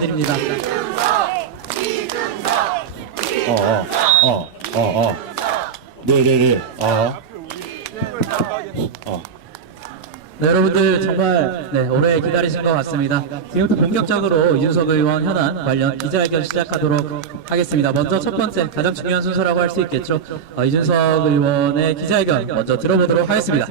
축하드립니다. 네네네. 네, 여러분들 정말 오래 기다리신 것 같습니다. 지금부터 본격적으로 이준석 의원 현안 관련 기자회견 시작하도록 하겠습니다. 먼저 첫 번째 가장 중요한 순서라고 할 수 있겠죠. 이준석 의원의 기자회견 먼저 들어보도록 하겠습니다.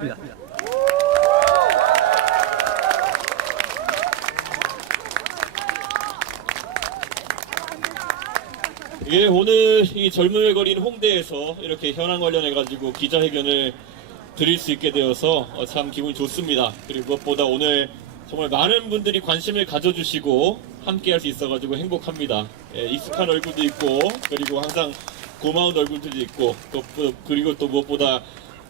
예, 오늘 이 젊음의 거리인 홍대에서 이렇게 현안 관련해가지고 기자회견을 드릴 수 있게 되어서 참 기분이 좋습니다. 그리고 무엇보다 오늘 정말 많은 분들이 관심을 가져주시고 함께 할 수 있어가지고 행복합니다. 예, 익숙한 얼굴도 있고, 그리고 항상 고마운 얼굴들도 있고, 그리고 또 무엇보다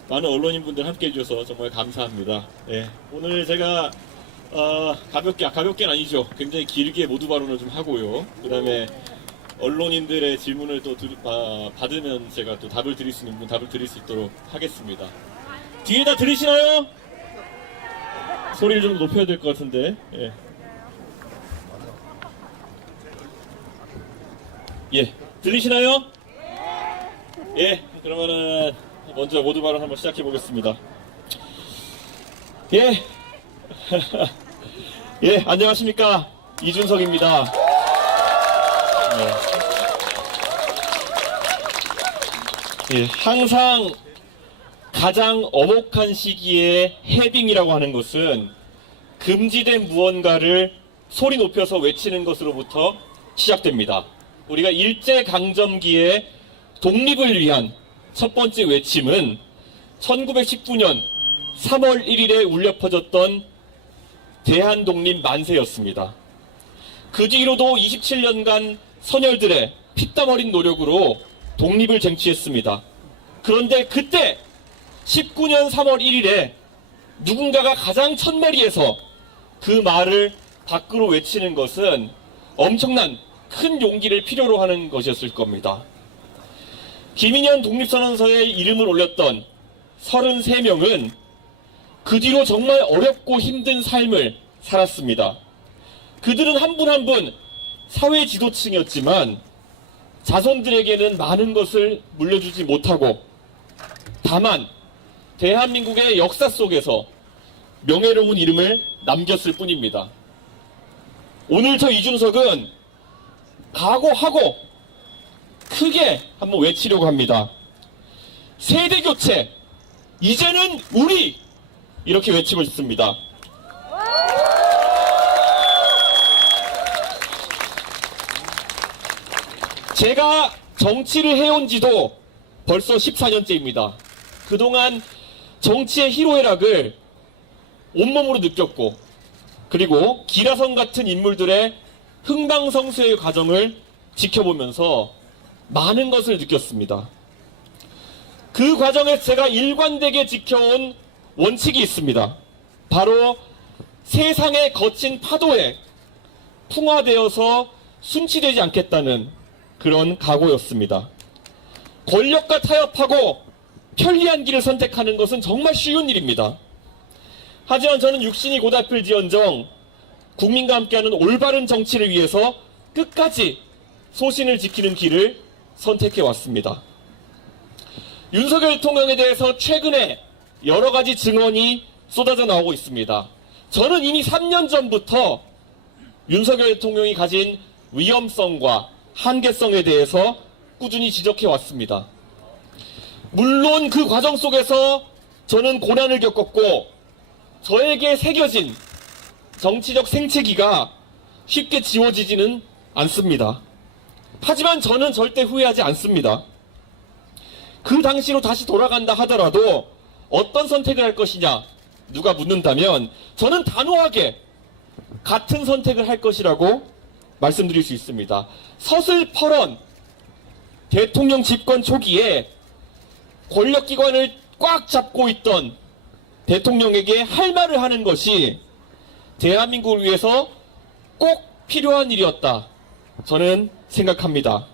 많은 언론인분들 함께 해주셔서 정말 감사합니다. 예, 오늘 제가 가볍게는 아니죠. 굉장히 길게 모두 발언을 좀 하고요. 그 다음에 언론인들의 질문을 또 받으면 제가 또 답을 드릴 수 있는 부분 답을 드릴 수 있도록 하겠습니다. 뒤에 다 들리시나요? 소리를 좀 높여야 될 것 같은데. 예, 들리시나요? 예, 그러면은 먼저 모두 발언 한번 시작해 보겠습니다. 예, 예, 안녕하십니까, 이준석입니다. 예, 항상 가장 엄혹한 시기에 해빙이라고 하는 것은 금지된 무언가를 소리 높여서 외치는 것으로부터 시작됩니다. 우리가 일제강점기에 독립을 위한 첫 번째 외침은 1919년 3월 1일에 울려 퍼졌던 대한독립 만세였습니다. 그 뒤로도 27년간 선열들의 피땀 어린 노력으로 독립을 쟁취했습니다. 그런데 그때 19년 3월 1일에 누군가가 가장 첫머리에서 그 말을 밖으로 외치는 것은 엄청난 큰 용기를 필요로 하는 것이었을 겁니다. 김인현 독립선언서에 이름을 올렸던 33명은 그 뒤로 정말 어렵고 힘든 삶을 살았습니다. 그들은 한 분 한 분 사회 지도층이었지만 자손들에게는 많은 것을 물려주지 못하고 다만 대한민국의 역사 속에서 명예로운 이름을 남겼을 뿐입니다. 오늘 저 이준석은 각오하고 크게 한번 외치려고 합니다. 세대교체, 이제는 우리! 이렇게 외치고 싶습니다. 제가 정치를 해온 지도 벌써 14년째입니다. 그동안 정치의 희로애락을 온몸으로 느꼈고, 그리고 기라성 같은 인물들의 흥망성쇠의 과정을 지켜보면서 많은 것을 느꼈습니다. 그 과정에서 제가 일관되게 지켜온 원칙이 있습니다. 바로 세상의 거친 파도에 풍화되어서 순치되지 않겠다는 그런 각오였습니다. 권력과 타협하고 편리한 길을 선택하는 것은 정말 쉬운 일입니다. 하지만 저는 육신이 고달플지언정 국민과 함께하는 올바른 정치를 위해서 끝까지 소신을 지키는 길을 선택해 왔습니다. 윤석열 대통령에 대해서 최근에 여러 가지 증언이 쏟아져 나오고 있습니다. 저는 이미 3년 전부터 윤석열 대통령이 가진 위험성과 한계성에 대해서 꾸준히 지적해 왔습니다. 물론 그 과정 속에서 저는 고난을 겪었고 저에게 새겨진 정치적 생채기가 쉽게 지워지지는 않습니다. 하지만 저는 절대 후회하지 않습니다. 그 당시로 다시 돌아간다 하더라도 어떤 선택을 할 것이냐 누가 묻는다면 저는 단호하게 같은 선택을 할 것이라고 말씀드릴 수 있습니다. 서슬퍼런 대통령 집권 초기에 권력기관을 꽉 잡고 있던 대통령에게 할 말을 하는 것이 대한민국을 위해서 꼭 필요한 일이었다. 저는 생각합니다.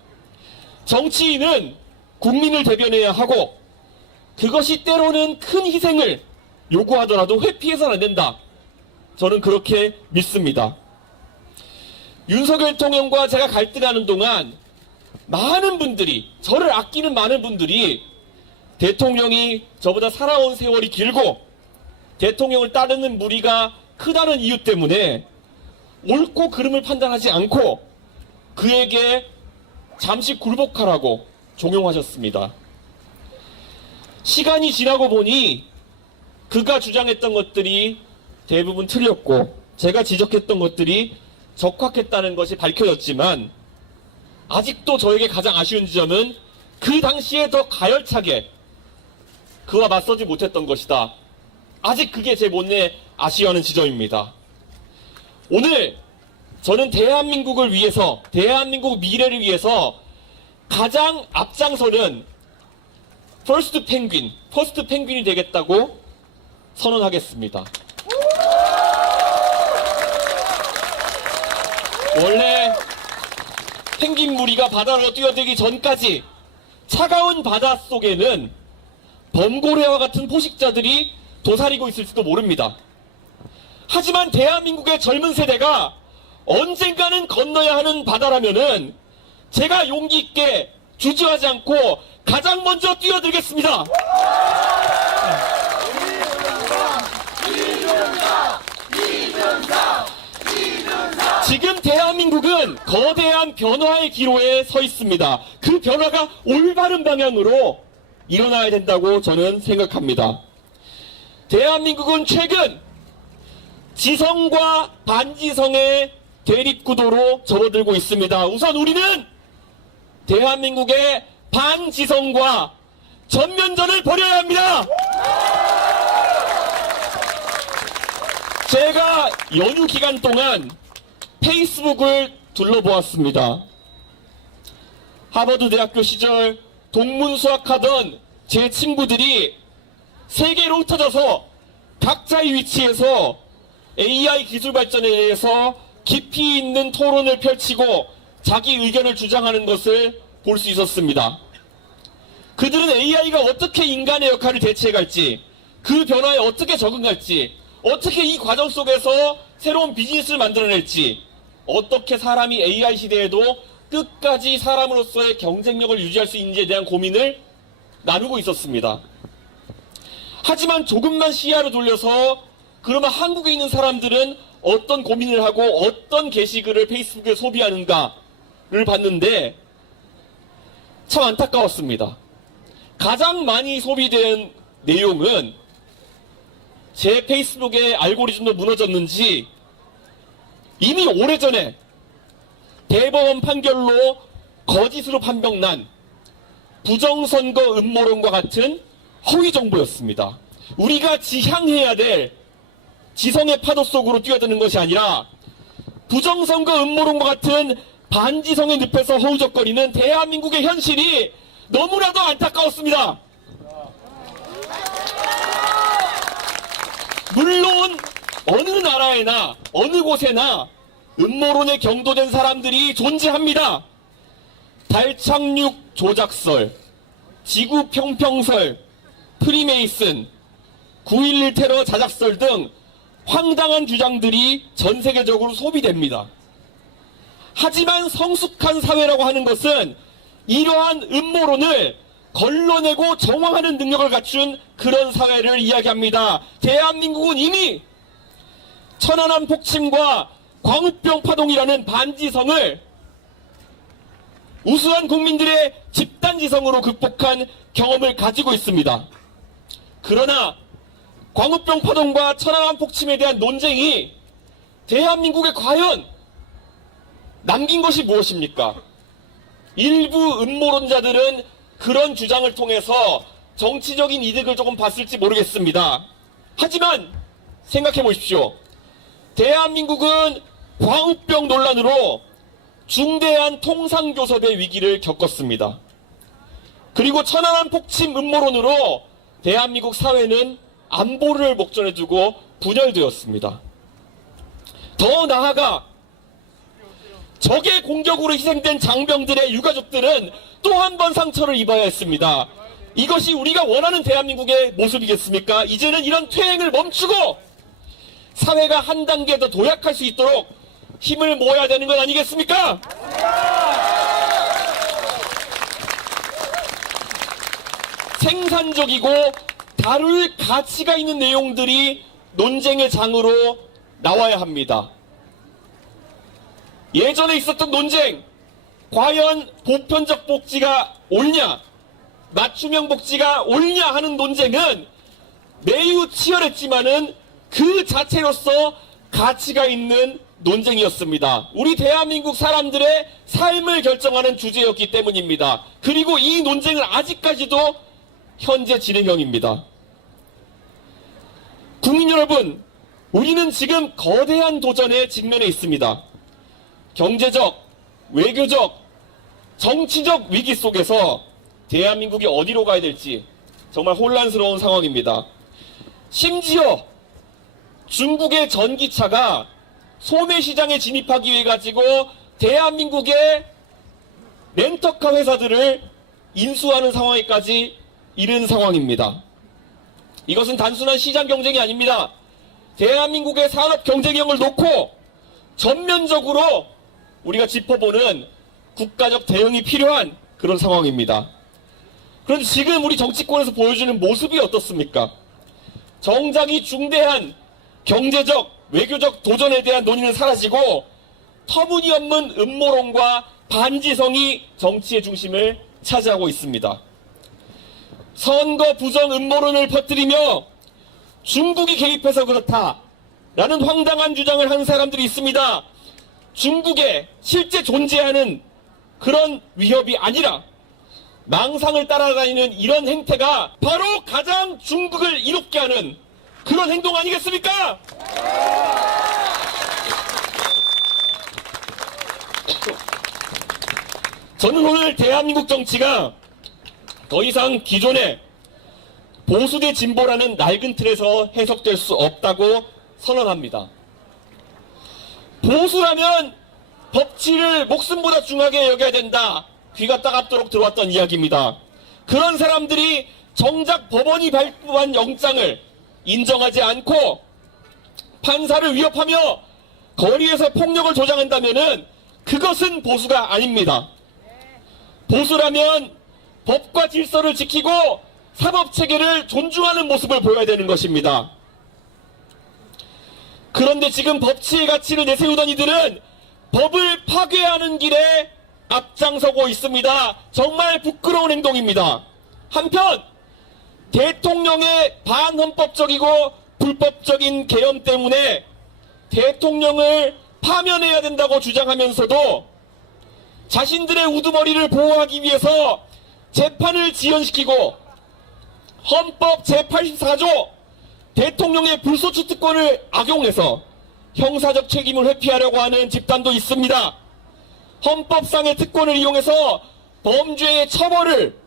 정치인은 국민을 대변해야 하고 그것이 때로는 큰 희생을 요구하더라도 회피해서는 안 된다. 저는 그렇게 믿습니다. 윤석열 대통령과 제가 갈등하는 동안 많은 분들이, 저를 아끼는 많은 분들이 대통령이 저보다 살아온 세월이 길고 대통령을 따르는 무리가 크다는 이유 때문에 옳고 그름을 판단하지 않고 그에게 잠시 굴복하라고 종용하셨습니다. 시간이 지나고 보니 그가 주장했던 것들이 대부분 틀렸고 제가 지적했던 것들이 적확했다는 것이 밝혀졌지만, 아직도 저에게 가장 아쉬운 지점은 그 당시에 더 가열차게 그와 맞서지 못했던 것이다. 아직 그게 제 못내 아쉬워하는 지점입니다. 오늘 저는 대한민국을 위해서, 대한민국 미래를 위해서 가장 앞장서는 퍼스트 펭귄이 되겠다고 선언하겠습니다. 원래 펭귄 무리가 바다로 뛰어들기 전까지 차가운 바다 속에는 범고래와 같은 포식자들이 도사리고 있을지도 모릅니다. 하지만 대한민국의 젊은 세대가 언젠가는 건너야 하는 바다라면은 제가 용기 있게 주저하지 않고 가장 먼저 뛰어들겠습니다. 지금 대한민국은 거대한 변화의 기로에 서 있습니다. 그 변화가 올바른 방향으로 일어나야 된다고 저는 생각합니다. 대한민국은 최근 지성과 반지성의 대립구도로 접어들고 있습니다. 우선 우리는 대한민국의 반지성과 전면전을 벌여야 합니다. 제가 연휴 기간 동안 페이스북을 둘러보았습니다. 하버드 대학교 시절 동문 수학하던 제 친구들이 세계로 흩어져서 각자의 위치에서 AI 기술 발전에 대해서 깊이 있는 토론을 펼치고 자기 의견을 주장하는 것을 볼 수 있었습니다. 그들은 AI가 어떻게 인간의 역할을 대체해갈지, 그 변화에 어떻게 적응할지, 어떻게 이 과정 속에서 새로운 비즈니스를 만들어낼지, 어떻게 사람이 AI 시대에도 끝까지 사람으로서의 경쟁력을 유지할 수 있는지에 대한 고민을 나누고 있었습니다. 하지만 조금만 시야를 돌려서 그러면 한국에 있는 사람들은 어떤 고민을 하고 어떤 게시글을 페이스북에 소비하는가를 봤는데 참 안타까웠습니다. 가장 많이 소비된 내용은 제 페이스북의 알고리즘도 무너졌는지 이미 오래전에 대법원 판결로 거짓으로 판명난 부정선거 음모론과 같은 허위 정보였습니다. 우리가 지향해야 될 지성의 파도 속으로 뛰어드는 것이 아니라 부정선거 음모론과 같은 반지성의 늪에서 허우적거리는 대한민국의 현실이 너무나도 안타까웠습니다. 물론 어느 나라에나 어느 곳에나 음모론에 경도된 사람들이 존재합니다. 달 착륙 조작설, 지구 평평설, 프리메이슨, 9.11 테러 자작설 등 황당한 주장들이 전 세계적으로 소비됩니다. 하지만 성숙한 사회라고 하는 것은 이러한 음모론을 걸러내고 정화하는 능력을 갖춘 그런 사회를 이야기합니다. 대한민국은 이미 천안함 폭침과 광우병 파동이라는 반지성을 우수한 국민들의 집단지성으로 극복한 경험을 가지고 있습니다. 그러나 광우병 파동과 천안함 폭침에 대한 논쟁이 대한민국에 과연 남긴 것이 무엇입니까? 일부 음모론자들은 그런 주장을 통해서 정치적인 이득을 조금 봤을지 모르겠습니다. 하지만 생각해 보십시오. 대한민국은 광우병 논란으로 중대한 통상교섭의 위기를 겪었습니다. 그리고 천안함 폭침 음모론으로 대한민국 사회는 안보를 목전에 두고 분열되었습니다. 더 나아가 적의 공격으로 희생된 장병들의 유가족들은 또 한 번 상처를 입어야 했습니다. 이것이 우리가 원하는 대한민국의 모습이겠습니까? 이제는 이런 퇴행을 멈추고 사회가 한 단계 더 도약할 수 있도록 힘을 모아야 되는 건 아니겠습니까? 생산적이고 다룰 가치가 있는 내용들이 논쟁의 장으로 나와야 합니다. 예전에 있었던 논쟁, 과연 보편적 복지가 옳냐, 맞춤형 복지가 옳냐 하는 논쟁은 매우 치열했지만은 그 자체로서 가치가 있는 논쟁이었습니다. 우리 대한민국 사람들의 삶을 결정하는 주제였기 때문입니다. 그리고 이 논쟁은 아직까지도 현재 진행형입니다. 국민 여러분, 우리는 지금 거대한 도전에 직면해 있습니다. 경제적, 외교적, 정치적 위기 속에서 대한민국이 어디로 가야 될지 정말 혼란스러운 상황입니다. 심지어 중국의 전기차가 소매시장에 진입하기 위해 가지고 대한민국의 렌터카 회사들을 인수하는 상황에까지 이른 상황입니다. 이것은 단순한 시장 경쟁이 아닙니다. 대한민국의 산업 경쟁력을 놓고 전면적으로 우리가 짚어보는 국가적 대응이 필요한 그런 상황입니다. 그런데 지금 우리 정치권에서 보여주는 모습이 어떻습니까? 정작 이 중대한 경제적, 외교적 도전에 대한 논의는 사라지고 터무니없는 음모론과 반지성이 정치의 중심을 차지하고 있습니다. 선거 부정 음모론을 퍼뜨리며 중국이 개입해서 그렇다라는 황당한 주장을 하는 사람들이 있습니다. 중국에 실제 존재하는 그런 위협이 아니라 망상을 따라다니는 이런 행태가 바로 가장 중국을 이롭게 하는 그런 행동 아니겠습니까? 저는 오늘 대한민국 정치가 더 이상 기존의 보수 대 진보라는 낡은 틀에서 해석될 수 없다고 선언합니다. 보수라면 법치를 목숨보다 중하게 여겨야 된다. 귀가 따갑도록 들어왔던 이야기입니다. 그런 사람들이 정작 법원이 발부한 영장을 인정하지 않고 판사를 위협하며 거리에서 폭력을 조장한다면은 그것은 보수가 아닙니다. 보수라면 법과 질서를 지키고 사법체계를 존중하는 모습을 보여야 되는 것입니다. 그런데 지금 법치의 가치를 내세우던 이들은 법을 파괴하는 길에 앞장서고 있습니다. 정말 부끄러운 행동입니다. 한편 대통령의 반헌법적이고 불법적인 계엄 때문에 대통령을 파면해야 된다고 주장하면서도 자신들의 우두머리를 보호하기 위해서 재판을 지연시키고 헌법 제84조 대통령의 불소추 특권을 악용해서 형사적 책임을 회피하려고 하는 집단도 있습니다. 헌법상의 특권을 이용해서 범죄의 처벌을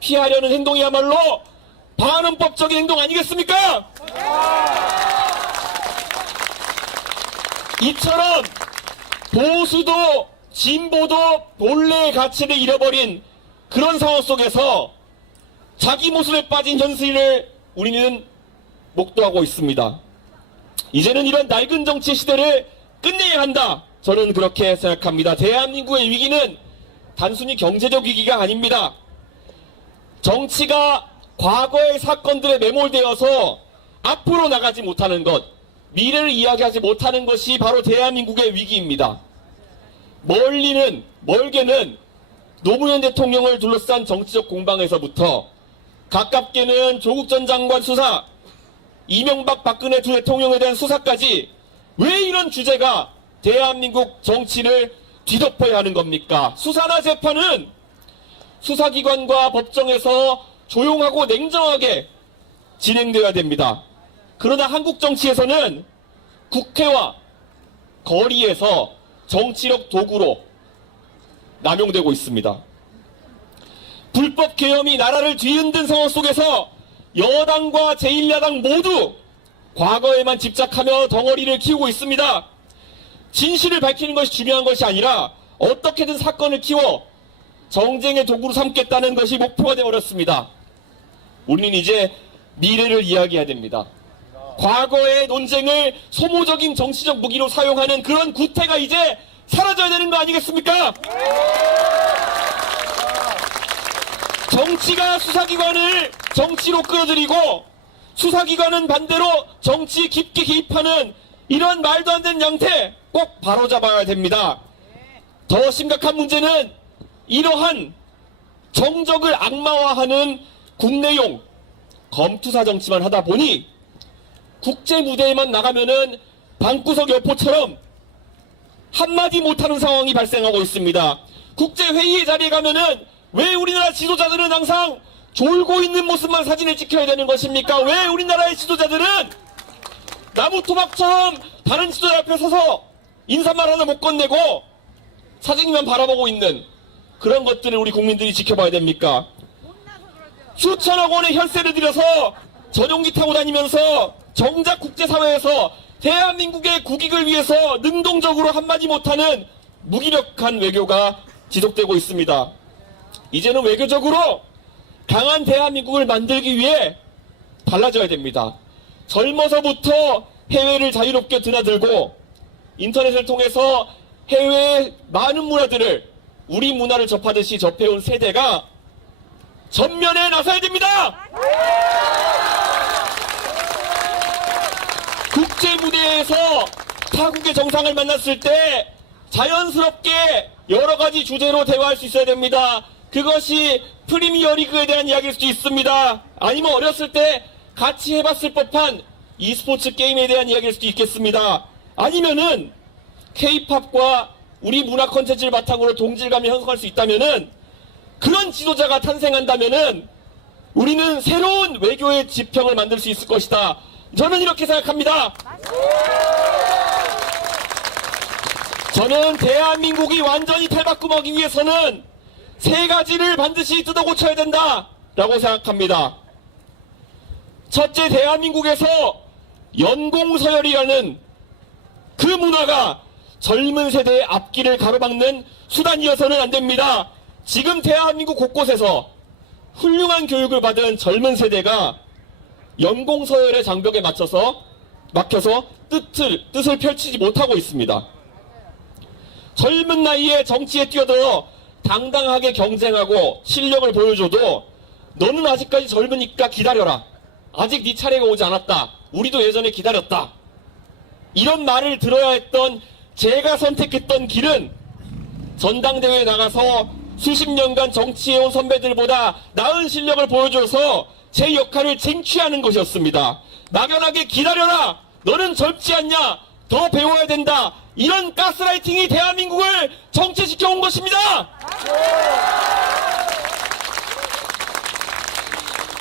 피하려는 행동이야말로 반헌법적인 행동 아니겠습니까? 이처럼 보수도 진보도 본래의 가치를 잃어버린 그런 상황 속에서 자기 모습에 빠진 현실을 우리는 목도하고 있습니다. 이제는 이런 낡은 정치 시대를 끝내야 한다. 저는 그렇게 생각합니다. 대한민국의 위기는 단순히 경제적 위기가 아닙니다. 정치가 과거의 사건들에 매몰되어서 앞으로 나가지 못하는 것, 미래를 이야기하지 못하는 것이 바로 대한민국의 위기입니다. 멀게는 노무현 대통령을 둘러싼 정치적 공방에서부터 가깝게는 조국 전 장관 수사, 이명박 박근혜 두 대통령에 대한 수사까지 왜 이런 주제가 대한민국 정치를 뒤덮어야 하는 겁니까? 수사나 재판은 수사기관과 법정에서 조용하고 냉정하게 진행되어야 됩니다. 그러나 한국 정치에서는 국회와 거리에서 정치력 도구로 남용되고 있습니다. 불법 계엄이 나라를 뒤흔든 상황 속에서 여당과 제1야당 모두 과거에만 집착하며 덩어리를 키우고 있습니다. 진실을 밝히는 것이 중요한 것이 아니라 어떻게든 사건을 키워 정쟁의 도구로 삼겠다는 것이 목표가 되어버렸습니다. 우리는 이제 미래를 이야기해야 됩니다. 과거의 논쟁을 소모적인 정치적 무기로 사용하는 그런 구태가 이제 사라져야 되는 거 아니겠습니까? 정치가 수사기관을 정치로 끌어들이고 수사기관은 반대로 정치 깊게 개입하는 이런 말도 안 되는 양태 꼭 바로잡아야 됩니다. 더 심각한 문제는 이러한 정적을 악마화하는 국내용 검투사 정치만 하다 보니 국제 무대에만 나가면은 방구석 여포처럼 한마디 못하는 상황이 발생하고 있습니다. 국제 회의의 자리에 가면은 왜 우리나라 지도자들은 항상 졸고 있는 모습만 사진을 찍혀야 되는 것입니까? 왜 우리나라의 지도자들은 나무토막처럼 다른 지도자 앞에 서서 인사말 하나 못 건네고 사진만 바라보고 있는 그런 것들을 우리 국민들이 지켜봐야 됩니까? 수천억 원의 혈세를 들여서 전용기 타고 다니면서 정작 국제사회에서 대한민국의 국익을 위해서 능동적으로 한마디 못하는 무기력한 외교가 지속되고 있습니다. 이제는 외교적으로 강한 대한민국을 만들기 위해 달라져야 됩니다. 젊어서부터 해외를 자유롭게 드나들고 인터넷을 통해서 해외의 많은 문화들을 우리 문화를 접하듯이 접해온 세대가 전면에 나서야 됩니다. 국제 무대에서 타국의 정상을 만났을 때 자연스럽게 여러 가지 주제로 대화할 수 있어야 됩니다. 그것이 프리미어 리그에 대한 이야기일 수도 있습니다. 아니면 어렸을 때 같이 해봤을 법한 e스포츠 게임에 대한 이야기일 수도 있겠습니다. 아니면은 K-팝과 우리 문화 콘텐츠를 바탕으로 동질감을 형성할 수 있다면은 그런 지도자가 탄생한다면은 우리는 새로운 외교의 지평을 만들 수 있을 것이다. 저는 이렇게 생각합니다. 저는 대한민국이 완전히 탈바꿈하기 위해서는 세 가지를 반드시 뜯어 고쳐야 된다라고 생각합니다. 첫째, 대한민국에서 연공서열이라는 그 문화가 젊은 세대의 앞길을 가로막는 수단이어서는 안 됩니다. 지금 대한민국 곳곳에서 훌륭한 교육을 받은 젊은 세대가 연공서열의 장벽에 막혀서 뜻을 펼치지 못하고 있습니다. 젊은 나이에 정치에 뛰어들어 당당하게 경쟁하고 실력을 보여줘도 너는 아직까지 젊으니까 기다려라. 아직 네 차례가 오지 않았다. 우리도 예전에 기다렸다. 이런 말을 들어야 했던 제가 선택했던 길은 전당대회에 나가서 수십 년간 정치해온 선배들보다 나은 실력을 보여줘서 제 역할을 쟁취하는 것이었습니다. 막연하게 기다려라. 너는 젊지 않냐. 더 배워야 된다. 이런 가스라이팅이 대한민국을 정체시켜온 것입니다.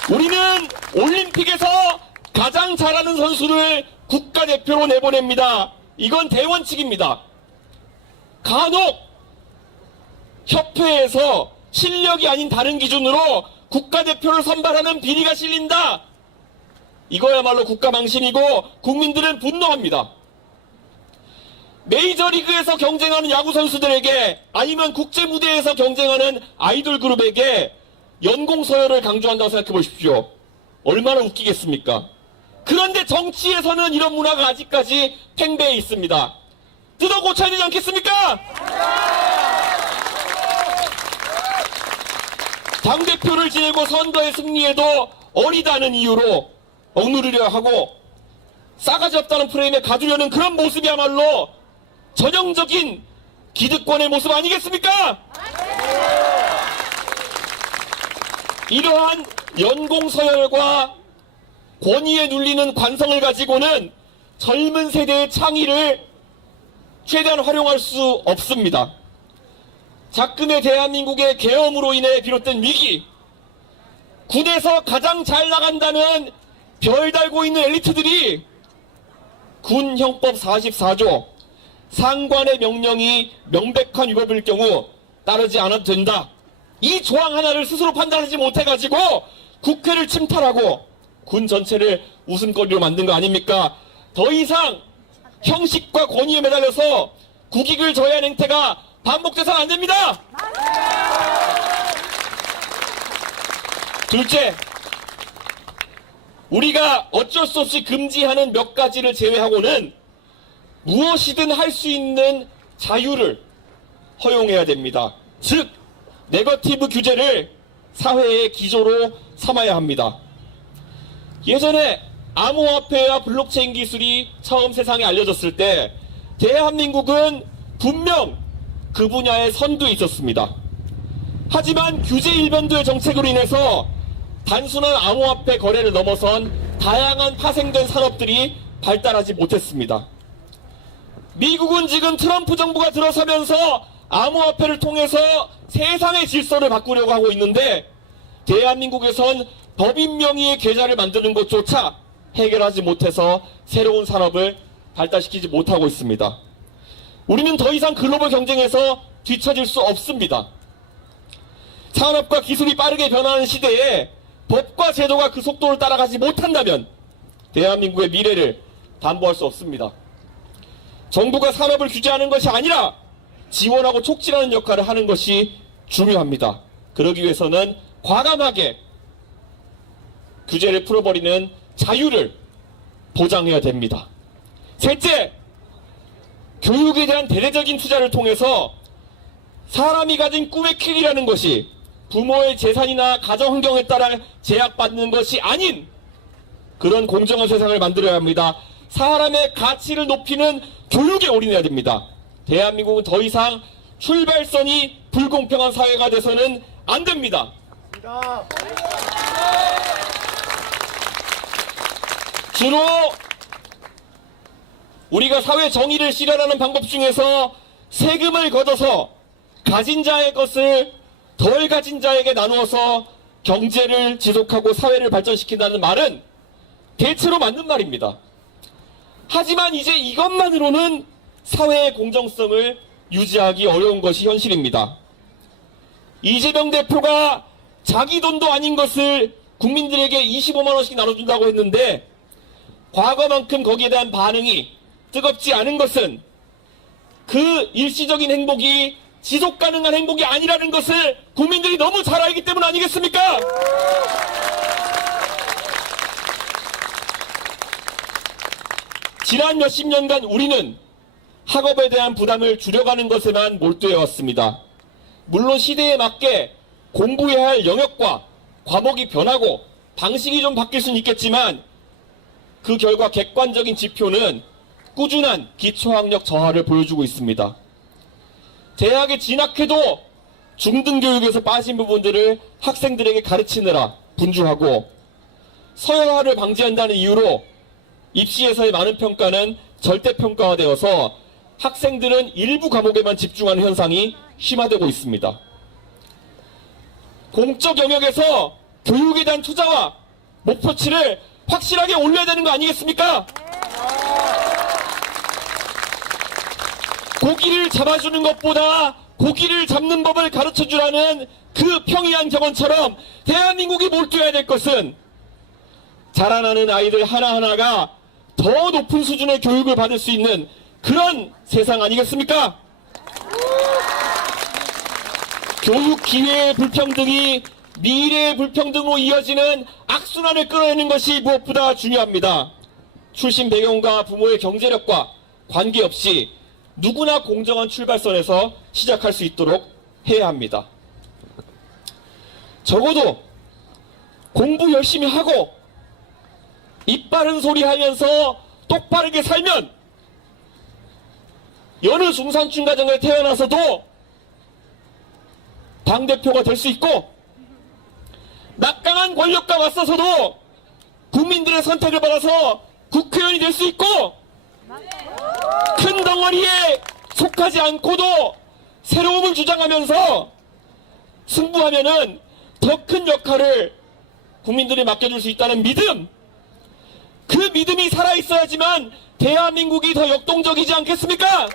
우리는 올림픽에서 가장 잘하는 선수를 국가대표로 내보냅니다. 이건 대원칙입니다. 간혹 협회에서 실력이 아닌 다른 기준으로 국가대표를 선발하는 비리가 실린다. 이거야말로 국가망신이고 국민들은 분노합니다. 메이저리그에서 경쟁하는 야구 선수들에게 아니면 국제무대에서 경쟁하는 아이돌 그룹에게 연공서열을 강조한다고 생각해 보십시오. 얼마나 웃기겠습니까? 그런데 정치에서는 이런 문화가 아직까지 팽배해 있습니다. 뜯어 고쳐야 되지 않겠습니까? 당대표를 지내고 선거에 승리해도 어리다는 이유로 억누르려 하고 싸가지 없다는 프레임에 가두려는 그런 모습이야말로 전형적인 기득권의 모습 아니겠습니까? 이러한 연공서열과 권위에 눌리는 관성을 가지고는 젊은 세대의 창의를 최대한 활용할 수 없습니다. 작금의 대한민국의 계엄으로 인해 비롯된 위기, 군에서 가장 잘 나간다는 별 달고 있는 엘리트들이 군 형법 44조 상관의 명령이 명백한 위법일 경우 따르지 않아도 된다. 이 조항 하나를 스스로 판단하지 못해가지고 국회를 침탈하고 군 전체를 웃음거리로 만든 거 아닙니까? 더 이상 형식과 권위에 매달려서 국익을 저해한 행태가 반복돼서는 안 됩니다. 둘째, 우리가 어쩔 수 없이 금지하는 몇 가지를 제외하고는 무엇이든 할 수 있는 자유를 허용해야 됩니다. 즉, 네거티브 규제를 사회의 기조로 삼아야 합니다. 예전에 암호화폐와 블록체인 기술이 처음 세상에 알려졌을 때 대한민국은 분명 그 분야에 선두에 있었습니다. 하지만 규제 일변도의 정책으로 인해서 단순한 암호화폐 거래를 넘어선 다양한 파생된 산업들이 발달하지 못했습니다. 미국은 지금 트럼프 정부가 들어서면서 암호화폐를 통해서 세상의 질서를 바꾸려고 하고 있는데 대한민국에선 법인 명의의 계좌를 만드는 것조차 해결하지 못해서 새로운 산업을 발달시키지 못하고 있습니다. 우리는 더 이상 글로벌 경쟁에서 뒤처질 수 없습니다. 산업과 기술이 빠르게 변하는 시대에 법과 제도가 그 속도를 따라가지 못한다면 대한민국의 미래를 담보할 수 없습니다. 정부가 산업을 규제하는 것이 아니라 지원하고 촉진하는 역할을 하는 것이 중요합니다. 그러기 위해서는 과감하게 규제를 풀어버리는 자유를 보장해야 됩니다. 셋째, 교육에 대한 대대적인 투자를 통해서 사람이 가진 꿈의 길이라는 것이 부모의 재산이나 가정 환경에 따라 제약받는 것이 아닌 그런 공정한 세상을 만들어야 합니다. 사람의 가치를 높이는 교육에 올인해야 됩니다. 대한민국은 더 이상 출발선이 불공평한 사회가 돼서는 안 됩니다. 주로 우리가 사회 정의를 실현하는 방법 중에서 세금을 걷어서 가진 자의 것을 덜 가진 자에게 나누어서 경제를 지속하고 사회를 발전시킨다는 말은 대체로 맞는 말입니다. 하지만 이제 이것만으로는 사회의 공정성을 유지하기 어려운 것이 현실입니다. 이재명 대표가 자기 돈도 아닌 것을 국민들에게 25만 원씩 나눠준다고 했는데 과거만큼 거기에 대한 반응이 뜨겁지 않은 것은 그 일시적인 행복이 지속 가능한 행복이 아니라는 것을 국민들이 너무 잘 알기 때문 아니겠습니까? 지난 몇십 년간 우리는 학업에 대한 부담을 줄여가는 것에만 몰두해 왔습니다. 물론 시대에 맞게 공부해야 할 영역과 과목이 변하고 방식이 좀 바뀔 수는 있겠지만 그 결과 객관적인 지표는 꾸준한 기초학력 저하를 보여주고 있습니다. 대학에 진학해도 중등교육에서 빠진 부분들을 학생들에게 가르치느라 분주하고 서열화를 방지한다는 이유로 입시에서의 많은 평가는 절대평가화되어서 학생들은 일부 과목에만 집중하는 현상이 심화되고 있습니다. 공적 영역에서 교육에 대한 투자와 목표치를 확실하게 올려야 되는 거 아니겠습니까? 고기를 잡아주는 것보다 고기를 잡는 법을 가르쳐주라는 그 평이한 격언처럼 대한민국이 몰두해야 될 것은 자라나는 아이들 하나하나가 더 높은 수준의 교육을 받을 수 있는 그런 세상 아니겠습니까? 교육 기회의 불평등이 미래의 불평등으로 이어지는 악순환을 끌어내는 것이 무엇보다 중요합니다. 출신 배경과 부모의 경제력과 관계없이 누구나 공정한 출발선에서 시작할 수 있도록 해야 합니다. 적어도 공부 열심히 하고 입 바른 소리 하면서 똑바르게 살면 여느 중산층 가정에 태어나서도 당대표가 될 수 있고 막강한 권력과 맞서서도 국민들의 선택을 받아서 국회의원이 될 수 있고 큰 덩어리에 속하지 않고도 새로움을 주장하면서 승부하면은 더 큰 역할을 국민들이 맡겨줄 수 있다는 믿음, 그 믿음이 살아있어야지만 대한민국이 더 역동적이지 않겠습니까?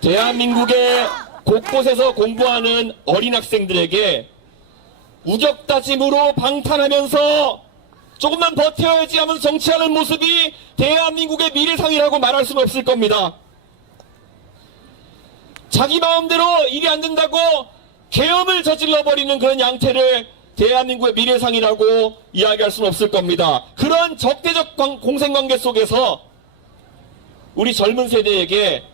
대한민국의 곳곳에서 공부하는 어린 학생들에게 우격다짐으로 방탄하면서 조금만 버텨야지 하면서 정치하는 모습이 대한민국의 미래상이라고 말할 수는 없을 겁니다. 자기 마음대로 일이 안 된다고 계엄을 저질러버리는 그런 양태를 대한민국의 미래상이라고 이야기할 수는 없을 겁니다. 그런 적대적 공생관계 속에서 우리 젊은 세대에게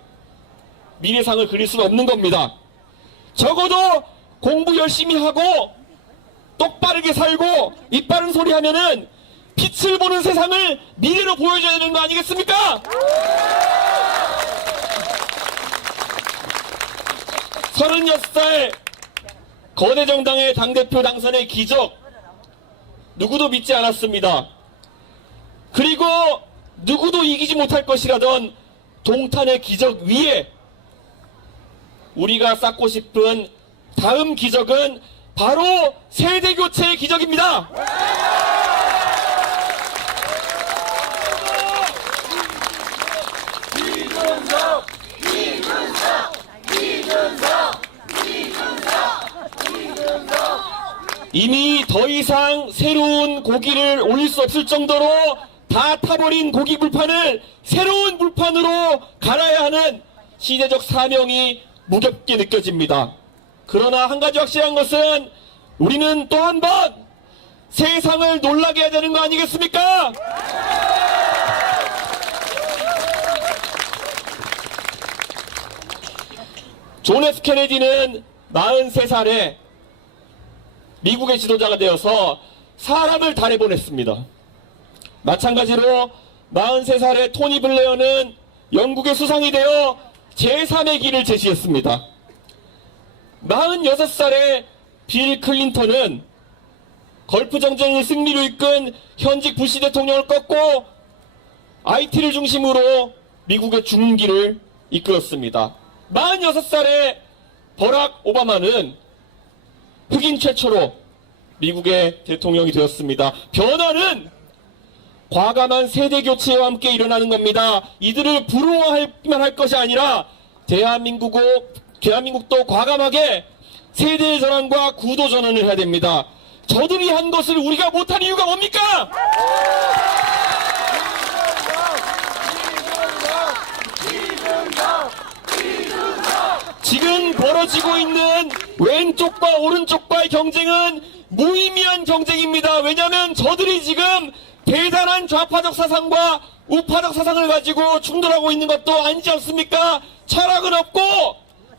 미래상을 그릴 수는 없는 겁니다. 적어도 공부 열심히 하고 똑바르게 살고 입바른 소리 하면은 빛을 보는 세상을 미래로 보여줘야 되는 거 아니겠습니까? 36살 거대 정당의 당대표 당선의 기적, 누구도 믿지 않았습니다. 그리고 누구도 이기지 못할 것이라던 동탄의 기적 위에 우리가 쌓고 싶은 다음 기적은 바로 세대교체의 기적입니다. 이미 더 이상 새로운 고기를 올릴 수 없을 정도로 다 타버린 고기 불판을 새로운 불판으로 갈아야 하는 시대적 사명이 무겁게 느껴집니다. 그러나 한 가지 확실한 것은 우리는 또 한 번 세상을 놀라게 해야 되는 거 아니겠습니까? 존 F 케네디는 43살에 미국의 지도자가 되어서 사람을 달에 보냈습니다. 마찬가지로 43살의 토니 블레어는 영국의 수상이 되어 제3의 길을 제시했습니다. 46살의 빌 클린턴은 걸프 정쟁의 승리로 이끈 현직 부시 대통령을 꺾고 IT를 중심으로 미국의 중기를 이끌었습니다. 46살의 버락 오바마는 흑인 최초로 미국의 대통령이 되었습니다. 변화는 과감한 세대교체와 함께 일어나는 겁니다. 이들을 부러워할만 할 것이 아니라 대한민국도 과감하게 세대 전환과 구도 전환을 해야 됩니다. 저들이 한 것을 우리가 못한 이유가 뭡니까? 지금 벌어지고 있는 왼쪽과 오른쪽과의 경쟁은 무의미한 경쟁입니다. 왜냐하면 저들이 지금 대단한 좌파적 사상과 우파적 사상을 가지고 충돌하고 있는 것도 아니지 않습니까? 철학은 없고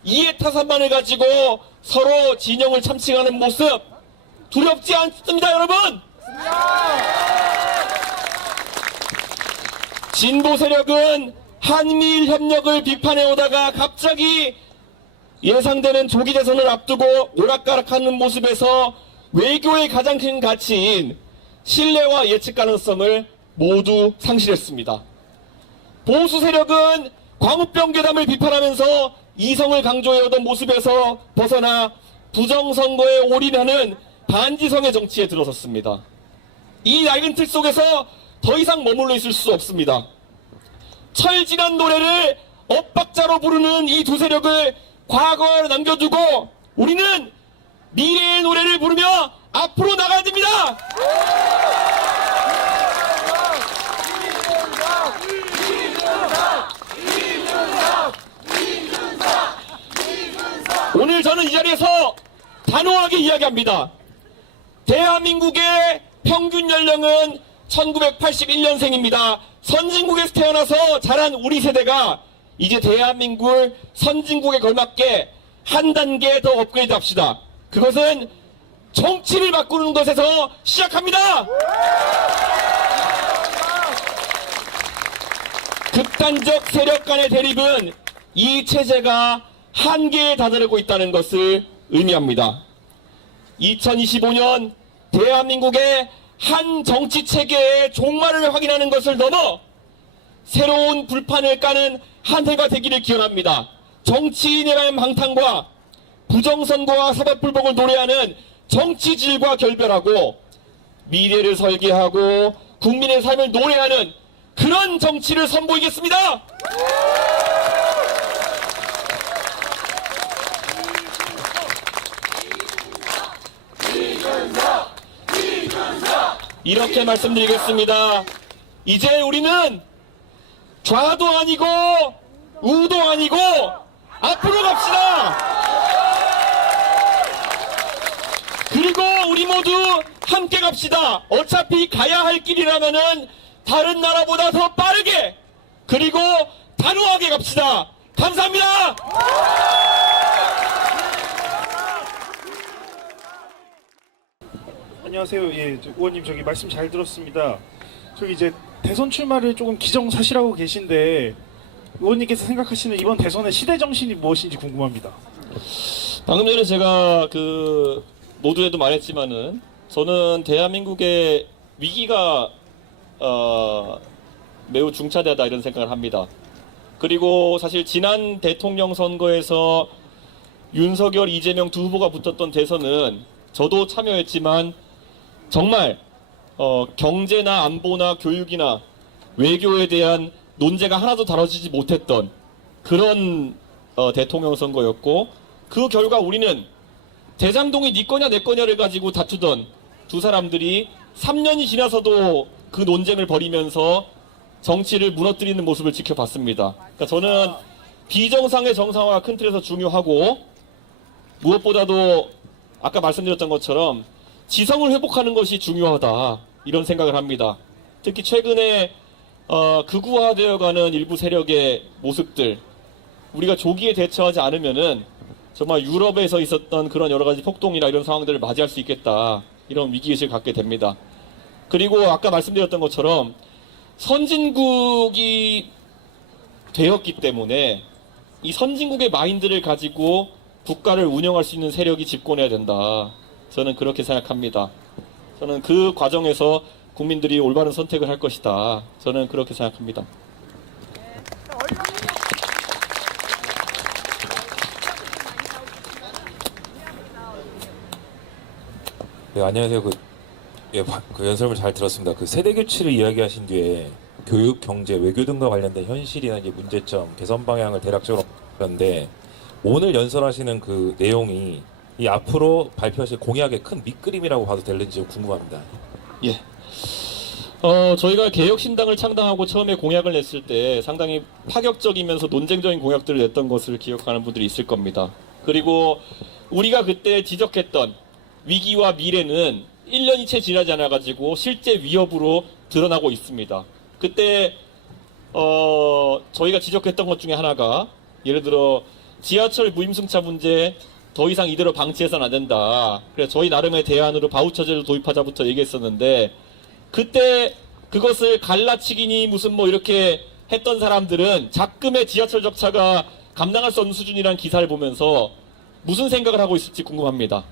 이해타산만을 가지고 서로 진영을 참칭하는 모습 두렵지 않습니다, 여러분? 진보 세력은 한미일 협력을 비판해오다가 갑자기 예상되는 조기 대선을 앞두고 오락가락하는 모습에서 외교의 가장 큰 가치인 신뢰와 예측 가능성을 모두 상실했습니다. 보수 세력은 광우병 괴담을 비판하면서 이성을 강조해오던 모습에서 벗어나 부정선거에 올인하는 반지성의 정치에 들어섰습니다. 이 낡은 틀 속에서 더 이상 머물러 있을 수 없습니다. 철진한 노래를 엇박자로 부르는 이 두 세력을 과거에 남겨두고 우리는 미래의 노래를 부르며 앞으로 나가야 됩니다. 오늘 저는 이 자리에서 단호하게 이야기합니다. 대한민국의 평균 연령은 1981년생입니다. 선진국에서 태어나서 자란 우리 세대가 이제 대한민국을 선진국에 걸맞게 한 단계 더 업그레이드 합시다. 그것은 정치를 바꾸는 것에서 시작합니다. 극단적 세력 간의 대립은 이 체제가 한계에 다다르고 있다는 것을 의미합니다. 2025년 대한민국의 한 정치 체계의 종말을 확인하는 것을 넘어 새로운 불판을 까는 한 해가 되기를 기원합니다. 정치인에 대한 방탕과 부정선거와 사법불복을 노래하는 정치질과 결별하고 미래를 설계하고 국민의 삶을 노래하는 그런 정치를 선보이겠습니다. 이렇게 말씀드리겠습니다. 이제 우리는 좌도 아니고 우도 아니고 앞으로 갑시다. 그리고 우리 모두 함께 갑시다. 어차피 가야 할 길이라면은 다른 나라보다 더 빠르게 그리고 단호하게 갑시다. 감사합니다. 안녕하세요. 예, 의원님 저기 말씀 잘 들었습니다. 저기 이제 대선 출마를 조금 기정사실하고 계신데 의원님께서 생각하시는 이번 대선의 시대 정신이 무엇인지 궁금합니다. 방금 전에 제가 모두에도 말했지만은 저는 대한민국의 위기가 매우 중차대하다 이런 생각을 합니다. 그리고 사실 지난 대통령 선거에서 윤석열, 이재명 두 후보가 붙었던 대선은 저도 참여했지만 정말 경제나 안보나 교육이나 외교에 대한 논제가 하나도 다뤄지지 못했던 그런 대통령 선거였고 그 결과 우리는 대장동이 네 거냐 내 거냐를 가지고 다투던 두 사람들이 3년이 지나서도 그 논쟁을 벌이면서 정치를 무너뜨리는 모습을 지켜봤습니다. 그러니까 저는 비정상의 정상화가 큰 틀에서 중요하고 무엇보다도 아까 말씀드렸던 것처럼 지성을 회복하는 것이 중요하다 이런 생각을 합니다. 특히 최근에 극우화되어가는 일부 세력의 모습들 우리가 조기에 대처하지 않으면은 정말 유럽에서 있었던 그런 여러 가지 폭동이나 이런 상황들을 맞이할 수 있겠다 이런 위기의식을 갖게 됩니다. 그리고 아까 말씀드렸던 것처럼 선진국이 되었기 때문에 이 선진국의 마인드를 가지고 국가를 운영할 수 있는 세력이 집권해야 된다. 저는 그렇게 생각합니다. 저는 그 과정에서 국민들이 올바른 선택을 할 것이다. 저는 그렇게 생각합니다. 네, 안녕하세요. 그 연설문 잘 들었습니다. 그 세대 교체를 이야기하신 뒤에 교육, 경제, 외교 등과 관련된 현실이나 이제 문제점, 개선 방향을 대략적으로 하는데 오늘 연설하시는 그 내용이 이 앞으로 발표하실 공약의 큰 밑그림이라고 봐도 될는지 좀 궁금합니다. 예. 저희가 개혁신당을 창당하고 처음에 공약을 냈을 때 상당히 파격적이면서 논쟁적인 공약들을 냈던 것을 기억하는 분들이 있을 겁니다. 그리고 우리가 그때 지적했던 위기와 미래는 1년이 채 지나지 않아가지고 실제 위협으로 드러나고 있습니다. 그때 저희가 지적했던 것 중에 하나가 예를 들어 지하철 무임승차 문제 더 이상 이대로 방치해서는 안 된다. 그래서 저희 나름의 대안으로 바우처제를 도입하자부터 얘기했었는데 그때 그것을 갈라치기니 무슨 뭐 이렇게 했던 사람들은 작금의 지하철 적차가 감당할 수 없는 수준이라는 기사를 보면서 무슨 생각을 하고 있을지 궁금합니다.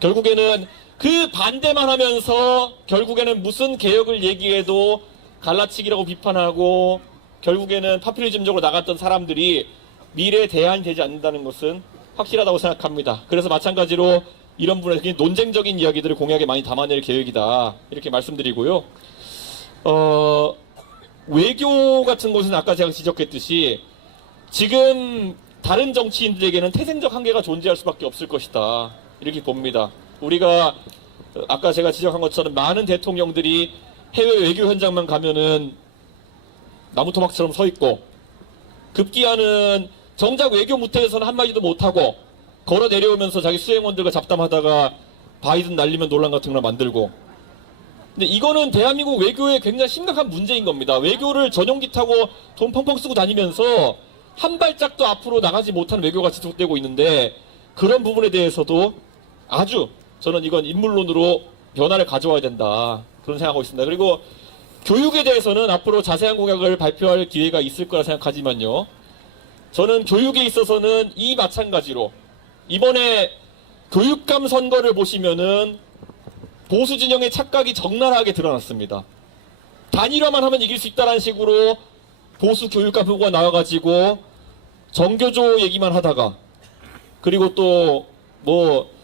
결국에는 그 반대만 하면서 결국에는 무슨 개혁을 얘기해도 갈라치기라고 비판하고 결국에는 파퓰리즘적으로 나갔던 사람들이 미래에 대안이 되지 않는다는 것은 확실하다고 생각합니다. 그래서 마찬가지로 이런 부분에서 굉장히 논쟁적인 이야기들을 공약에 많이 담아낼 계획이다 이렇게 말씀드리고요. 외교 같은 것은 아까 제가 지적했듯이 지금 다른 정치인들에게는 태생적 한계가 존재할 수밖에 없을 것이다 이렇게 봅니다. 우리가 아까 제가 지적한 것처럼 많은 대통령들이 해외 외교 현장만 가면은 나무토막처럼 서 있고 급기야는 정작 외교 무태에서는 한마디도 못하고 걸어 내려오면서 자기 수행원들과 잡담하다가 바이든 날리면 논란 같은 걸 만들고 근데 이거는 대한민국 외교에 굉장히 심각한 문제인 겁니다. 외교를 전용기 타고 돈 펑펑 쓰고 다니면서 한 발짝도 앞으로 나가지 못하는 외교가 지속되고 있는데 그런 부분에 대해서도 아주 저는 이건 인물론으로 변화를 가져와야 된다 그런 생각하고 있습니다. 그리고 교육에 대해서는 앞으로 자세한 공약을 발표할 기회가 있을 거라 생각하지만요. 저는 교육에 있어서는 이 마찬가지로 이번에 교육감 선거를 보시면은 보수 진영의 착각이 적나라하게 드러났습니다. 단일화만 하면 이길 수 있다는 식으로 보수 교육감 후보가 나와가지고 정교조 얘기만 하다가 그리고 또 뭐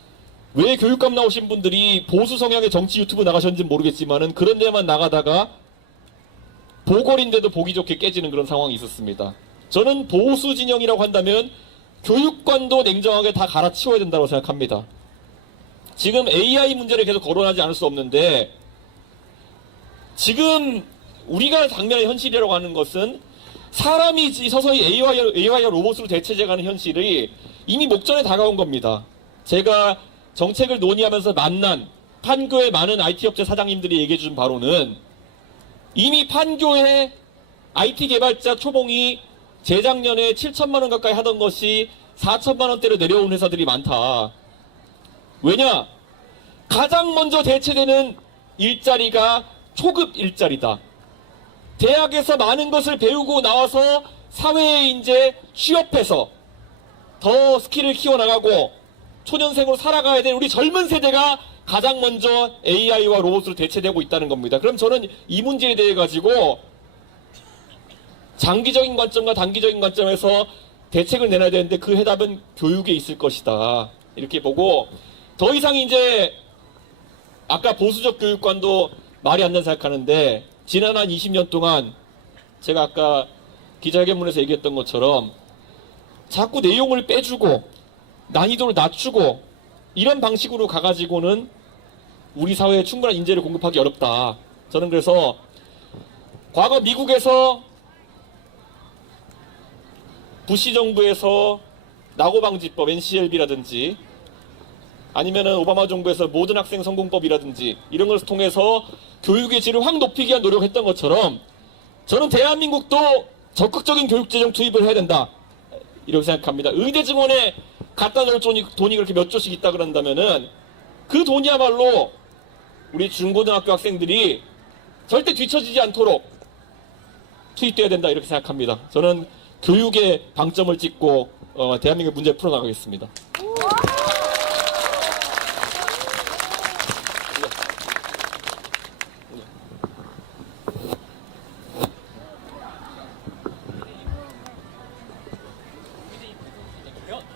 왜 교육감 나오신 분들이 보수 성향의 정치 유튜브 나가셨는지는 모르겠지만은 그런 데만 나가다가 보궐인데도 보기 좋게 깨지는 그런 상황이 있었습니다. 저는 보수 진영이라고 한다면 교육관도 냉정하게 다 갈아치워야 된다고 생각합니다. 지금 AI 문제를 계속 거론하지 않을 수 없는데 지금 우리가 당면의 현실이라고 하는 것은 사람이 서서히 AI와 로봇으로 대체돼가는 현실이 이미 목전에 다가온 겁니다. 제가 정책을 논의하면서 만난 판교의 많은 IT 업체 사장님들이 얘기해 준 바로는 이미 판교의 IT 개발자 초봉이 재작년에 7천만 원 가까이 하던 것이 4천만 원대로 내려온 회사들이 많다. 왜냐? 가장 먼저 대체되는 일자리가 초급 일자리다. 대학에서 많은 것을 배우고 나와서 사회에 이제 취업해서 더 스킬을 키워나가고 초년생으로 살아가야 될 우리 젊은 세대가 가장 먼저 AI와 로봇으로 대체되고 있다는 겁니다. 그럼 저는 이 문제에 대해 가지고 장기적인 관점과 단기적인 관점에서 대책을 내놔야 되는데 그 해답은 교육에 있을 것이다. 이렇게 보고 더 이상 이제 아까 보수적 교육관도 말이 안 된다 생각하는데 지난 한 20년 동안 제가 아까 기자회견문에서 얘기했던 것처럼 자꾸 내용을 빼주고 난이도를 낮추고 이런 방식으로 가가지고는 우리 사회에 충분한 인재를 공급하기 어렵다. 저는 그래서 과거 미국에서 부시 정부에서 낙오방지법 NCLB라든지 아니면은 오바마 정부에서 모든 학생 성공법이라든지 이런 것을 통해서 교육의 질을 확 높이기 위한 노력을 했던 것처럼 저는 대한민국도 적극적인 교육재정 투입을 해야 된다. 이렇게 생각합니다. 의대 증원에 갖다 놓을 돈이 그렇게 몇 조씩 있다 그런다면은 그 돈이야말로 우리 중고등학교 학생들이 절대 뒤처지지 않도록 투입돼야 된다. 이렇게 생각합니다. 저는 교육에 방점을 찍고 대한민국 문제를 풀어나가겠습니다.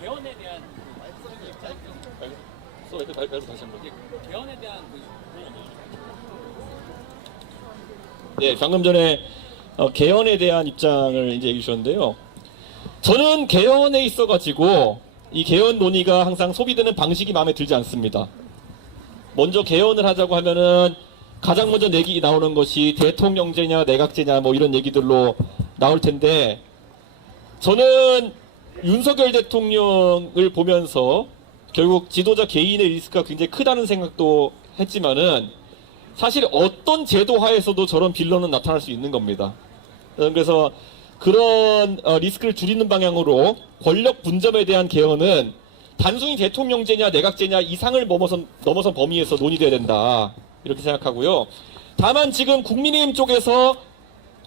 개헌에 대한 다시 한번. 개헌에 대한 네, 방금 전에 개헌에 대한 입장을 이제 얘기해 주셨는데요. 저는 개헌에 있어가지고 이 개헌 논의가 항상 소비되는 방식이 마음에 들지 않습니다. 먼저 개헌을 하자고 하면은 가장 먼저 나오는 것이 대통령제냐 내각제냐 뭐 이런 얘기들로 나올 텐데 저는 윤석열 대통령을 보면서 결국 지도자 개인의 리스크가 굉장히 크다는 생각도 했지만은 사실 어떤 제도 하에서도 저런 빌런은 나타날 수 있는 겁니다. 그래서 그런 리스크를 줄이는 방향으로 권력 분점에 대한 개헌은 단순히 대통령제냐 내각제냐 이상을 넘어선 범위에서 논의돼야 된다. 이렇게 생각하고요. 다만 지금 국민의힘 쪽에서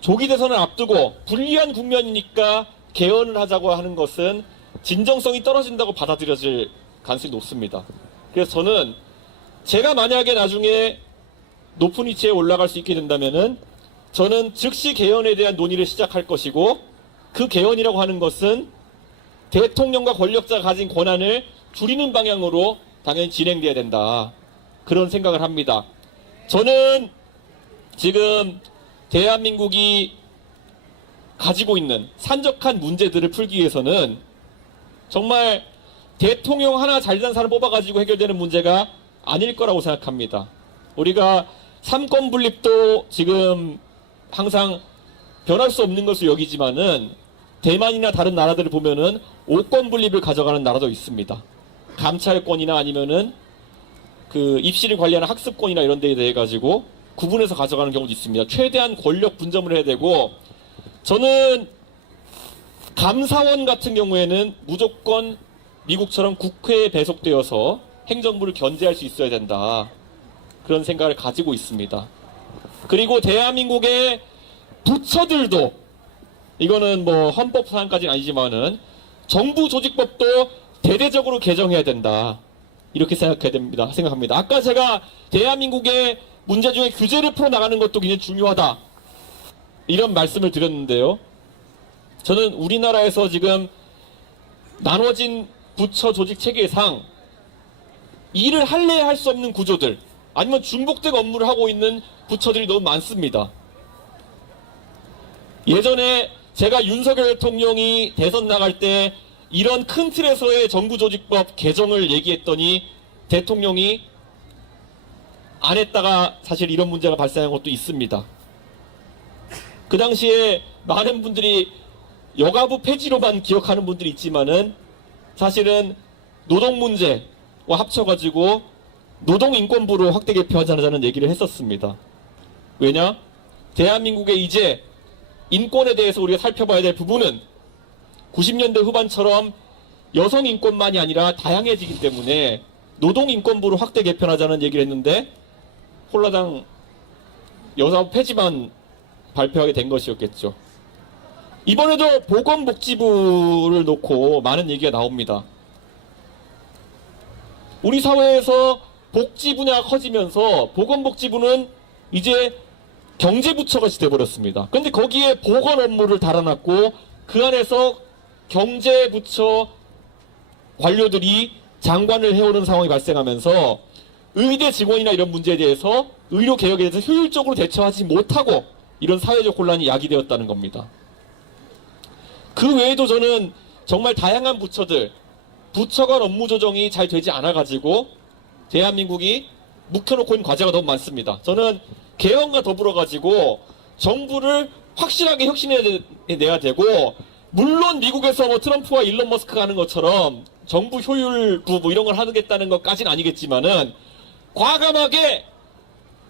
조기 대선을 앞두고 불리한 국면이니까 개헌을 하자고 하는 것은 진정성이 떨어진다고 받아들여질 가능성이 높습니다. 그래서 저는 제가 만약에 나중에 높은 위치에 올라갈 수 있게 된다면은 저는 즉시 개헌에 대한 논의를 시작할 것이고 그 개헌이라고 하는 것은 대통령과 권력자가 가진 권한을 줄이는 방향으로 당연히 진행돼야 된다. 그런 생각을 합니다. 저는 지금 대한민국이 가지고 있는 산적한 문제들을 풀기 위해서는 정말 대통령 하나 잘된 사람 뽑아가지고 해결되는 문제가 아닐 거라고 생각합니다. 우리가 삼권 분립도 지금 항상 변할 수 없는 것을 여기지만은 대만이나 다른 나라들을 보면은 5권 분립을 가져가는 나라도 있습니다. 감찰권이나 아니면은 그 입시를 관리하는 학습권이나 이런 데에 대해 가지고 구분해서 가져가는 경우도 있습니다. 최대한 권력 분점을 해야 되고 저는 감사원 같은 경우에는 무조건 미국처럼 국회에 배속되어서 행정부를 견제할 수 있어야 된다. 그런 생각을 가지고 있습니다. 그리고 대한민국의 부처들도 이거는 뭐 헌법 사항까지는 아니지만은 정부 조직법도 대대적으로 개정해야 된다. 이렇게 생각합니다. 아까 제가 대한민국의 문제 중에 규제를 풀어나가는 것도 굉장히 중요하다. 이런 말씀을 드렸는데요. 저는 우리나라에서 지금 나눠진 부처 조직 체계상 일을 할래야 할 수 없는 구조들 아니면 중복된 업무를 하고 있는 부처들이 너무 많습니다. 예전에 제가 윤석열 대통령이 대선 나갈 때 이런 큰 틀에서의 정부조직법 개정을 얘기했더니 대통령이 안 했다가 사실 이런 문제가 발생한 것도 있습니다. 그 당시에 많은 분들이 여가부 폐지로만 기억하는 분들이 있지만은 사실은 노동 문제와 합쳐가지고 노동인권부로 확대 개편하자는 얘기를 했었습니다. 왜냐? 대한민국의 이제 인권에 대해서 우리가 살펴봐야 될 부분은 90년대 후반처럼 여성 인권만이 아니라 다양해지기 때문에 노동인권부로 확대 개편하자는 얘기를 했는데 홀라당 여가부 폐지만 발표하게 된 것이었겠죠. 이번에도 보건복지부를 놓고 많은 얘기가 나옵니다. 우리 사회에서 복지 분야가 커지면서 보건복지부는 이제 경제부처같이 돼버렸습니다. 그런데 거기에 보건 업무를 달아놨고 그 안에서 경제부처 관료들이 장관을 해오는 상황이 발생하면서 의대 직원이나 이런 문제에 대해서 의료개혁에 대해서 효율적으로 대처하지 못하고 이런 사회적 혼란이 야기되었다는 겁니다. 그 외에도 저는 정말 다양한 부처들, 부처 간 업무 조정이 잘 되지 않아가지고 대한민국이 묵혀놓고 있는 과제가 너무 많습니다. 저는 개헌과 더불어가지고 정부를 확실하게 혁신해내야 되고, 물론 미국에서 뭐 트럼프와 일론 머스크가 하는 것처럼 정부 효율부 뭐 이런 걸 하겠다는 것까지는 아니겠지만은 과감하게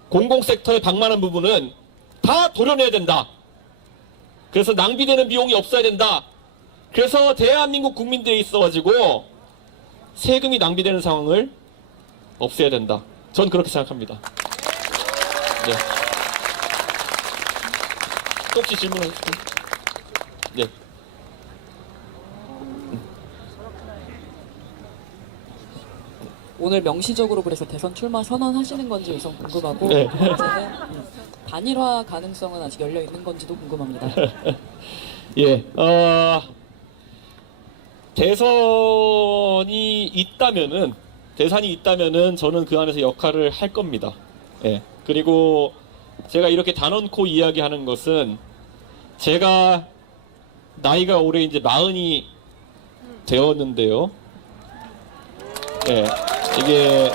공공섹터에 방만한 부분은 다 도려내야 된다. 그래서 낭비되는 비용이 없어야 된다. 그래서 대한민국 국민들에 있어가지고 세금이 낭비되는 상황을 없애야 된다. 전 그렇게 생각합니다. 네. 또 혹시 질문하실까요? 네. 오늘 명시적으로 그래서 대선 출마 선언하시는 건지 우선 궁금하고, 네. 번째는 단일화 가능성은 아직 열려 있는 건지도 궁금합니다. 예, 대선이 있다면은 저는 그 안에서 역할을 할 겁니다. 예. 그리고 제가 이렇게 단언코 이야기하는 것은 제가 나이가 올해 이제 40이 되었는데요. 예. 이게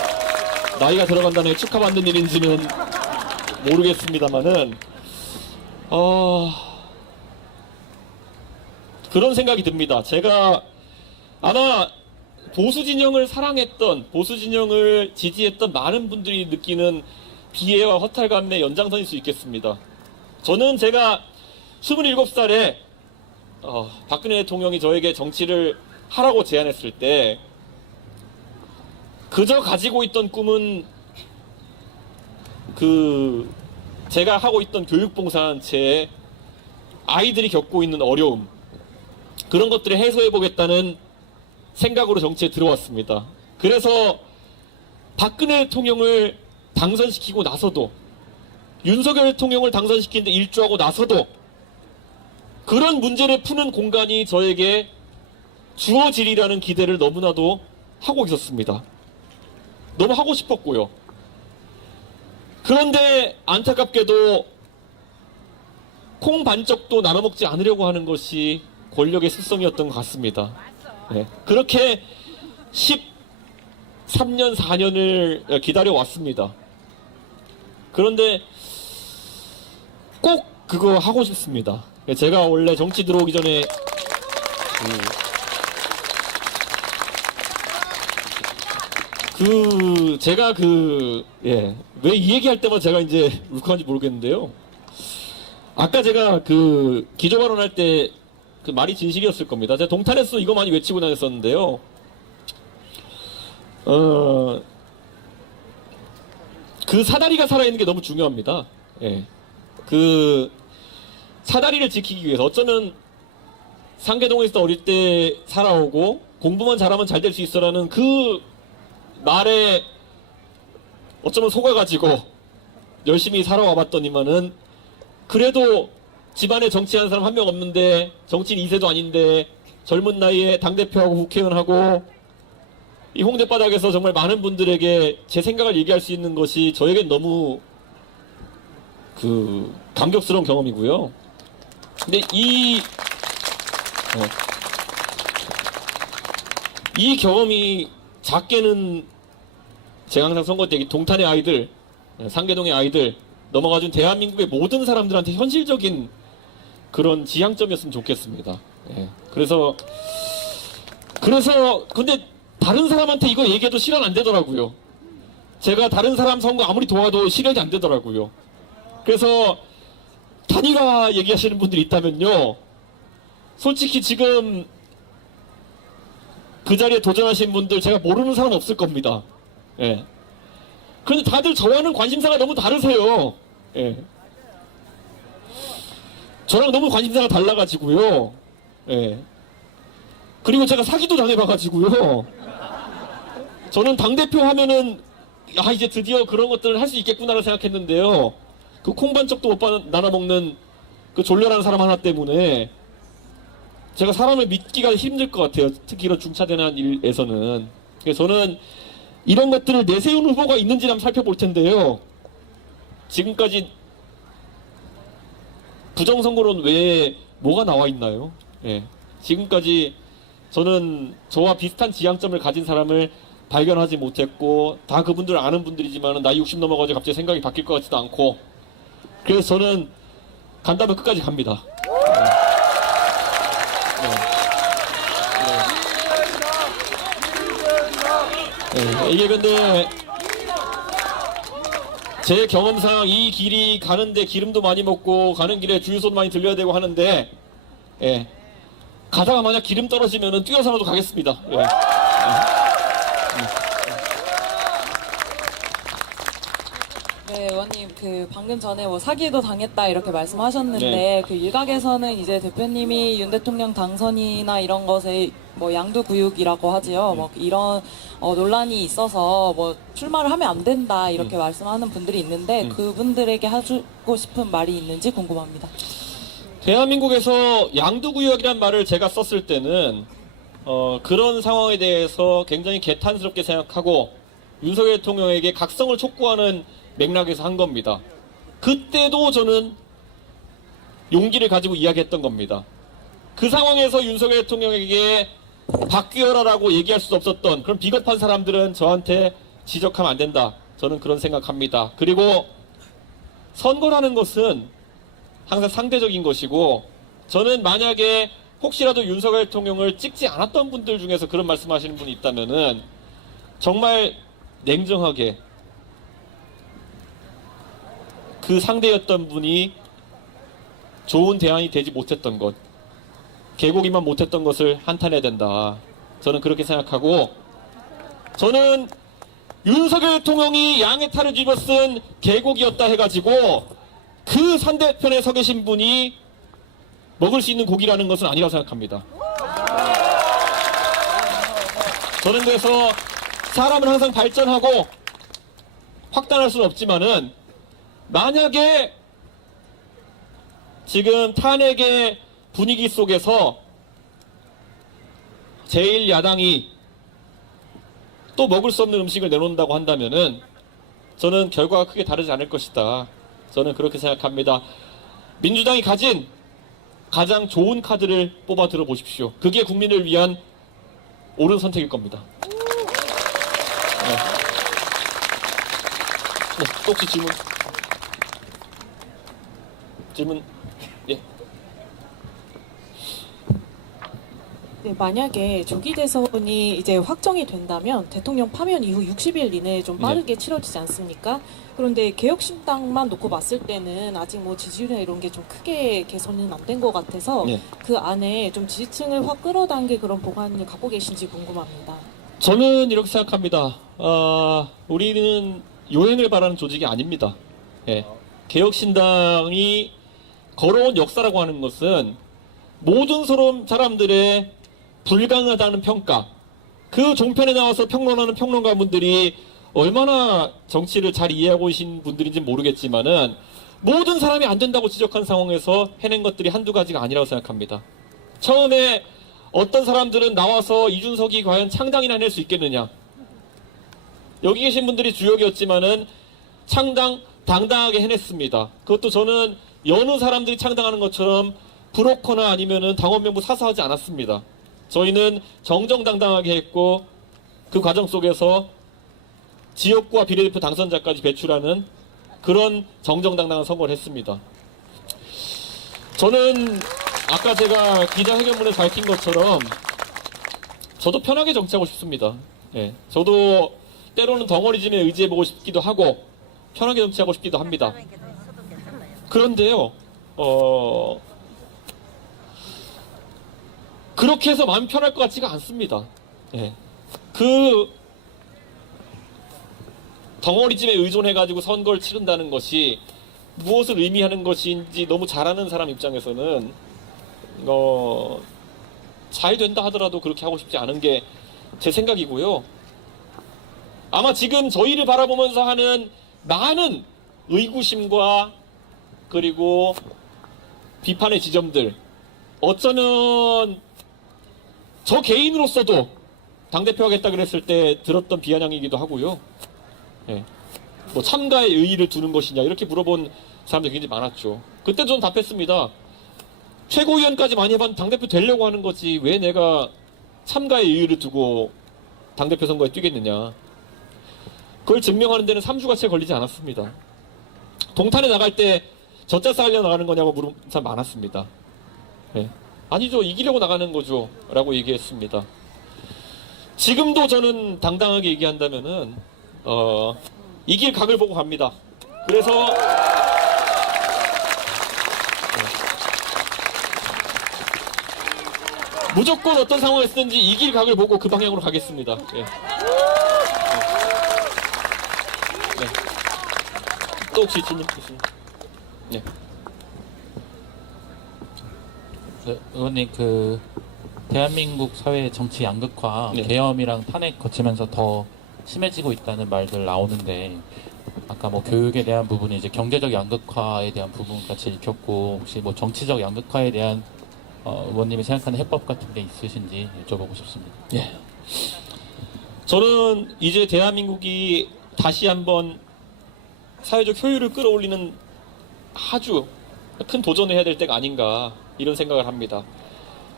나이가 들어간다는 게 축하받는 일인지는 모르겠습니다만은 그런 생각이 듭니다. 제가 아마 보수 진영을 사랑했던, 보수 진영을 지지했던 많은 분들이 느끼는 비애와 허탈감의 연장선일 수 있겠습니다. 저는 제가 27살에 박근혜 대통령이 저에게 정치를 하라고 제안했을 때 그저 가지고 있던 꿈은 제가 하고 있던 교육봉사단체에 아이들이 겪고 있는 어려움, 그런 것들을 해소해보겠다는 생각으로 정치에 들어왔습니다. 그래서 박근혜 대통령을 당선시키고 나서도, 윤석열 대통령을 당선시키는데 일조하고 나서도 그런 문제를 푸는 공간이 저에게 주어지리라는 기대를 너무나도 하고 있었습니다. 너무 하고 싶었고요. 그런데 안타깝게도 콩 반쪽도 나눠먹지 않으려고 하는 것이 권력의 습성이었던 것 같습니다. 네. 그렇게 13년, 4년을 기다려왔습니다. 그런데 꼭 그거 하고 싶습니다. 제가 원래 정치 들어오기 전에 왜 이 얘기할 때마다 제가 이제 울컥한지 모르겠는데요. 아까 제가 기조 발언할 때 그 말이 진실이었을 겁니다. 제가 동탄에서 이거 많이 외치고 다녔었는데요. 그 사다리가 살아있는 게 너무 중요합니다. 예. 그 사다리를 지키기 위해서, 어쩌면 상계동에서 어릴 때 살아오고 공부만 잘하면 잘 될 수 있어라는 그 말에 어쩌면 속아가지고 열심히 살아와 봤더니만은 그래도 집안에 정치하는 사람 한 명 없는데, 정치인 2세도 아닌데 젊은 나이에 당대표하고 국회의원하고 이 홍대바닥에서 정말 많은 분들에게 제 생각을 얘기할 수 있는 것이 저에겐 너무 감격스러운 경험이고요. 근데 이 경험이 작게는 제가 항상 선거 때 동탄의 아이들, 상계동의 아이들, 넘어가준 대한민국의 모든 사람들한테 현실적인 그런 지향점이었으면 좋겠습니다. 예. 그래서 근데 다른 사람한테 이거 얘기해도 실현 안 되더라고요. 제가 다른 사람 선거 아무리 도와도 실현이 안 되더라고요. 그래서 단일화 얘기하시는 분들이 있다면요. 솔직히 지금 그 자리에 도전하신 분들 제가 모르는 사람 없을 겁니다. 예. 그런데 다들 저와는 관심사가 너무 다르세요. 예. 저랑 너무 관심사가 달라가지고요. 예. 그리고 제가 사기도 당해봐가지고요. 저는 당대표 하면은, 이제 드디어 그런 것들을 할 수 있겠구나를 생각했는데요. 그 콩반쪽도 못 나눠먹는 그 졸렬한 사람 하나 때문에 제가 사람을 믿기가 힘들 것 같아요. 특히 이런 중차대한 일에서는. 그래서 저는 이런 것들을 내세운 후보가 있는지 한번 살펴볼 텐데요. 지금까지 부정선거론 외에 뭐가 나와 있나요? 예. 지금까지 저는 저와 비슷한 지향점을 가진 사람을 발견하지 못했고, 다 그분들 아는 분들이지만 나이 60 넘어가지고 갑자기 생각이 바뀔 것 같지도 않고, 그래서 저는 간다면 끝까지 갑니다. 이게 근데 제 경험상 이 길이 가는데 기름도 많이 먹고 가는 길에 주유소도 많이 들려야 되고 하는데, 예. 가다가 만약 기름 떨어지면은 뛰어서라도 가겠습니다. 예. 네, 의원님 그 방금 전에 뭐 사기도 당했다 이렇게 말씀하셨는데 네. 그 일각에서는 이제 대표님이 윤 대통령 당선이나 이런 것에 뭐 양두구육이라고 하지요. 뭐 이런 논란이 있어서 뭐 출마를 하면 안 된다 이렇게 말씀하는 분들이 있는데 그분들에게 해주고 싶은 말이 있는지 궁금합니다. 대한민국에서 양두구역이란 말을 제가 썼을 때는 그런 상황에 대해서 굉장히 개탄스럽게 생각하고 윤석열 대통령에게 각성을 촉구하는 맥락에서 한 겁니다. 그때도 저는 용기를 가지고 이야기했던 겁니다. 그 상황에서 윤석열 대통령에게 바뀌어라라고 얘기할 수 없었던 그런 비겁한 사람들은 저한테 지적하면 안 된다. 저는 그런 생각합니다. 그리고 선거라는 것은 항상 상대적인 것이고, 저는 만약에 혹시라도 윤석열 대통령을 찍지 않았던 분들 중에서 그런 말씀하시는 분이 있다면은 정말 냉정하게 그 상대였던 분이 좋은 대안이 되지 못했던 것, 개고기만 못했던 것을 한탄해야 된다. 저는 그렇게 생각하고, 저는 윤석열 대통령이 양의 탈을 뒤집어쓴 개고기였다 해가지고 그 상대편에 서 계신 분이 먹을 수 있는 고기라는 것은 아니라고 생각합니다. 저는 그래서 사람은 항상 발전하고 확단할 수는 없지만은, 만약에 지금 탄핵의 분위기 속에서 제1야당이 또 먹을 수 없는 음식을 내놓는다고 한다면은 저는 결과가 크게 다르지 않을 것이다. 저는 그렇게 생각합니다. 민주당이 가진 가장 좋은 카드를 뽑아 들어보십시오. 그게 국민을 위한 옳은 선택일 겁니다. 네. 또 혹시 질문? 예. 네, 만약에 조기 대선이 이제 확정이 된다면 대통령 파면 이후 60일 이내에 좀 빠르게 치러지지 않습니까? 그런데 개혁신당만 놓고 봤을 때는 아직 뭐 지지율이나 이런 게 좀 크게 개선은 안 된 것 같아서 네. 그 안에 좀 지지층을 확 끌어당길 그런 보관을 갖고 계신지 궁금합니다. 저는 이렇게 생각합니다. 우리는 요행을 바라는 조직이 아닙니다. 예. 개혁신당이 걸어온 역사라고 하는 것은 모든 사람들의 불가능하다는 평가, 그 종편에 나와서 평론하는 평론가분들이 얼마나 정치를 잘 이해하고 계신 분들인지 모르겠지만은 모든 사람이 안 된다고 지적한 상황에서 해낸 것들이 한두 가지가 아니라고 생각합니다. 처음에 어떤 사람들은 나와서 이준석이 과연 창당이나 해낼 수 있겠느냐, 여기 계신 분들이 주역이었지만은 창당 당당하게 해냈습니다. 그것도 저는 여느 사람들이 창당하는 것처럼 브로커나 아니면은 당원 명부 사서하지 않았습니다. 저희는 정정당당하게 했고 그 과정 속에서 지역구와 비례대표 당선자까지 배출하는 그런 정정당당한 선거를 했습니다. 저는 아까 제가 기자회견문에 밝힌 것처럼 저도 편하게 정치하고 싶습니다. 예, 저도 때로는 덩어리짐에 의지해보고 싶기도 하고 편하게 정치하고 싶기도 합니다. 그런데요, 그렇게 해서 마음 편할 것 같지가 않습니다. 예, 그 덩어리짐에 의존해가지고 선거를 치른다는 것이 무엇을 의미하는 것인지 너무 잘 아는 사람 입장에서는 잘 된다 하더라도 그렇게 하고 싶지 않은 게 제 생각이고요. 아마 지금 저희를 바라보면서 하는 많은 의구심과 그리고 비판의 지점들, 어쩌면 저 개인으로서도 당대표 하겠다 그랬을 때 들었던 비아냥이기도 하고요. 예. 뭐 참가의 의의를 두는 것이냐 이렇게 물어본 사람들이 굉장히 많았죠. 그때 저는 답했습니다. 최고위원까지 많이 해봤는데 당대표 되려고 하는 거지 왜 내가 참가의 의의를 두고 당대표 선거에 뛰겠느냐. 그걸 증명하는 데는 3주가 채 걸리지 않았습니다. 동탄에 나갈 때 젖자싸 하려 나가는 거냐고 물은 사람 많았습니다. 네. 아니죠, 이기려고 나가는 거죠 라고 얘기했습니다. 지금도 저는 당당하게 얘기한다면은 이길 각을 보고 갑니다. 그래서 무조건 어떤 상황에서든지 이길 각을 보고 그 방향으로 가겠습니다. 예. 네. 또 혹시 질문 있으신가요? 네. 의원님, 대한민국 사회의 정치 양극화, 네. 계엄이랑 탄핵 거치면서 더 심해지고 있다는 말들 나오는데, 아까 뭐 교육에 대한 부분이 이제 경제적 양극화에 대한 부분 같이 읽혔고, 혹시 뭐 정치적 양극화에 대한 의원님이 생각하는 해법 같은 게 있으신지 여쭤보고 싶습니다. 예. 저는 이제 대한민국이 다시 한번 사회적 효율을 끌어올리는 아주 큰 도전을 해야 될 때가 아닌가 이런 생각을 합니다.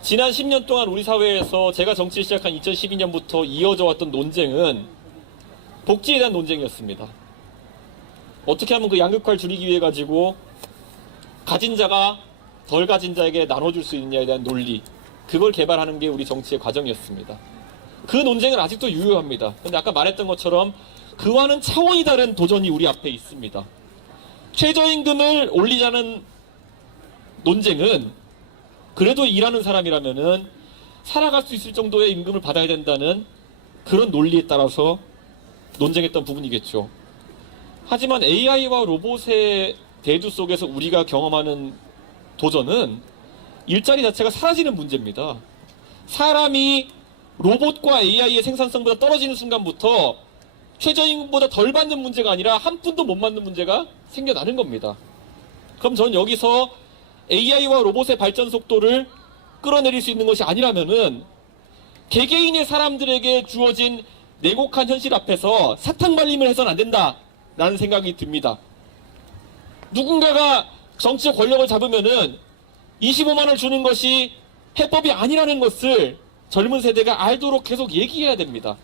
지난 10년 동안 우리 사회에서 제가 정치를 시작한 2012년부터 이어져 왔던 논쟁은 복지에 대한 논쟁이었습니다. 어떻게 하면 그 양극화를 줄이기 위해 가지고 가진 자가 덜 가진 자에게 나눠줄 수 있느냐에 대한 논리, 그걸 개발하는 게 우리 정치의 과정이었습니다. 그 논쟁은 아직도 유효합니다. 근데 아까 말했던 것처럼 그와는 차원이 다른 도전이 우리 앞에 있습니다. 최저임금을 올리자는 논쟁은 그래도 일하는 사람이라면은 살아갈 수 있을 정도의 임금을 받아야 된다는 그런 논리에 따라서 논쟁했던 부분이겠죠. 하지만 AI와 로봇의 대두 속에서 우리가 경험하는 도전은 일자리 자체가 사라지는 문제입니다. 사람이 로봇과 AI의 생산성보다 떨어지는 순간부터 최저임금보다 덜 받는 문제가 아니라 한 푼도 못 받는 문제가 생겨나는 겁니다. 그럼 저는 여기서 AI와 로봇의 발전 속도를 끌어내릴 수 있는 것이 아니라면은 개개인의 사람들에게 주어진 냉혹한 현실 앞에서 사탕 발림을 해서는 안 된다라는 생각이 듭니다. 누군가가 정치의 권력을 잡으면은 25만 원을 주는 것이 해법이 아니라는 것을 젊은 세대가 알도록 계속 얘기해야 됩니다.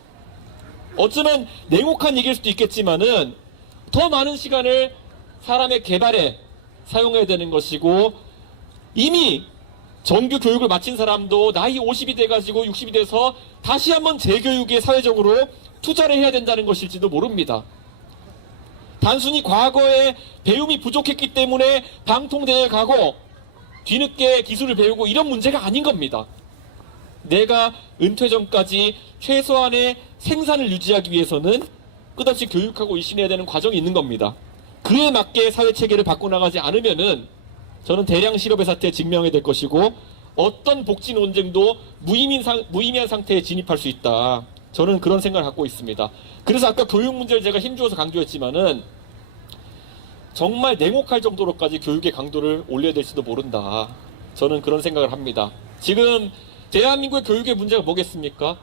어쩌면 냉혹한 얘기일 수도 있겠지만은 더 많은 시간을 사람의 개발에 사용해야 되는 것이고, 이미 정규 교육을 마친 사람도 나이 50이 돼가지고 60이 돼서 다시 한번 재교육에 사회적으로 투자를 해야 된다는 것일지도 모릅니다. 단순히 과거에 배움이 부족했기 때문에 방통대에 가고 뒤늦게 기술을 배우고 이런 문제가 아닌 겁니다. 내가 은퇴 전까지 최소한의 생산을 유지하기 위해서는 끝없이 교육하고 일신해야 되는 과정이 있는 겁니다. 그에 맞게 사회체계를 바꿔나가지 않으면은 저는 대량 실업의 사태에 직면하게 될 것이고 어떤 복지 논쟁도 무의미한 상태에 진입할 수 있다. 저는 그런 생각을 갖고 있습니다. 그래서 아까 교육 문제를 제가 힘주어서 강조했지만은 정말 냉혹할 정도로까지 교육의 강도를 올려야 될지도 모른다. 저는 그런 생각을 합니다. 지금 대한민국의 교육의 문제가 뭐겠습니까?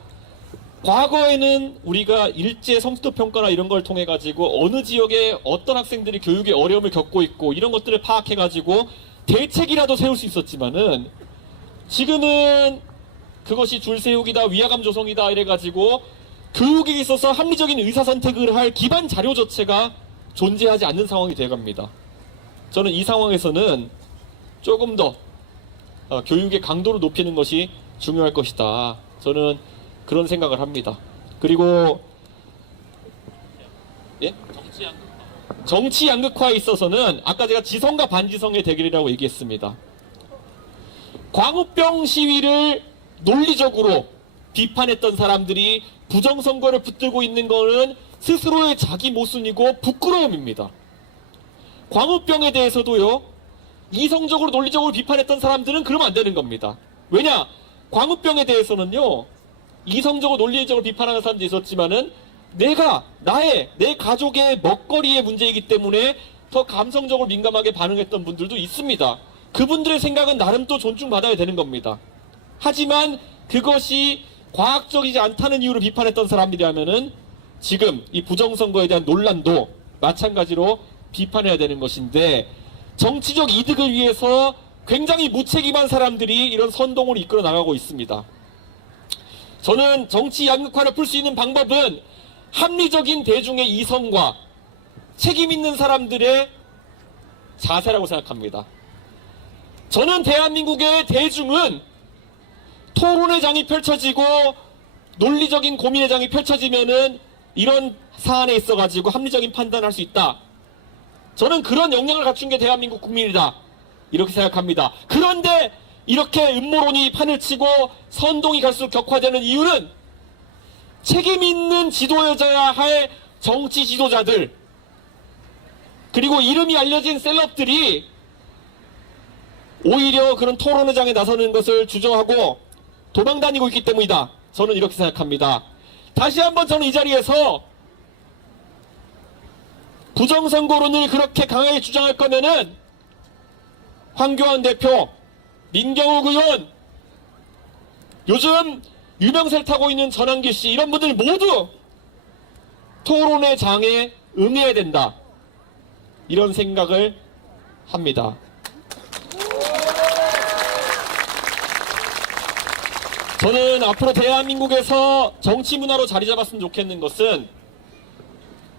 과거에는 우리가 일제 성취도 평가나 이런 걸 통해 가지고 어느 지역에 어떤 학생들이 교육의 어려움을 겪고 있고 이런 것들을 파악해 가지고 대책이라도 세울 수 있었지만은 지금은 그것이 줄 세우기다, 위화감 조성이다 이래 가지고 교육에 있어서 합리적인 의사 선택을 할 기반 자료 자체가 존재하지 않는 상황이 되어 갑니다. 저는 이 상황에서는 조금 더 교육의 강도를 높이는 것이 중요할 것이다. 저는 그런 생각을 합니다. 그리고 예? 정치 양극화에 있어서는 아까 제가 지성과 반지성의 대결이라고 얘기했습니다. 광우병 시위를 논리적으로 비판했던 사람들이 부정선거를 붙들고 있는 것은 스스로의 자기 모순이고 부끄러움입니다. 광우병에 대해서도요, 이성적으로 논리적으로 비판했던 사람들은 그러면 안 되는 겁니다. 왜냐? 광우병에 대해서는요, 이성적으로 논리적으로 비판하는 사람도 있었지만은 내 가족의 먹거리의 문제이기 때문에 더 감성적으로 민감하게 반응했던 분들도 있습니다. 그분들의 생각은 나름 또 존중받아야 되는 겁니다. 하지만 그것이 과학적이지 않다는 이유로 비판했던 사람들이라면은 지금 이 부정선거에 대한 논란도 마찬가지로 비판해야 되는 것인데, 정치적 이득을 위해서 굉장히 무책임한 사람들이 이런 선동을 이끌어 나가고 있습니다. 저는 정치 양극화를 풀 수 있는 방법은 합리적인 대중의 이성과 책임 있는 사람들의 자세라고 생각합니다. 저는 대한민국의 대중은 토론의 장이 펼쳐지고 논리적인 고민의 장이 펼쳐지면은 이런 사안에 있어가지고 합리적인 판단을 할 수 있다. 저는 그런 역량을 갖춘 게 대한민국 국민이다. 이렇게 생각합니다. 그런데 이렇게 음모론이 판을 치고 선동이 갈수록 격화되는 이유는 책임 있는 지도자야 할 정치 지도자들, 그리고 이름이 알려진 셀럽들이 오히려 그런 토론회장에 나서는 것을 주저하고 도망다니고 있기 때문이다. 저는 이렇게 생각합니다. 다시 한번 저는 이 자리에서 부정선거론을 그렇게 강하게 주장할 거면은 황교안 대표, 민경욱 의원, 요즘 유명세를 타고 있는 전환기 씨, 이런 분들 모두 토론의 장에 응해야 된다. 이런 생각을 합니다. 저는 앞으로 대한민국에서 정치 문화로 자리 잡았으면 좋겠는 것은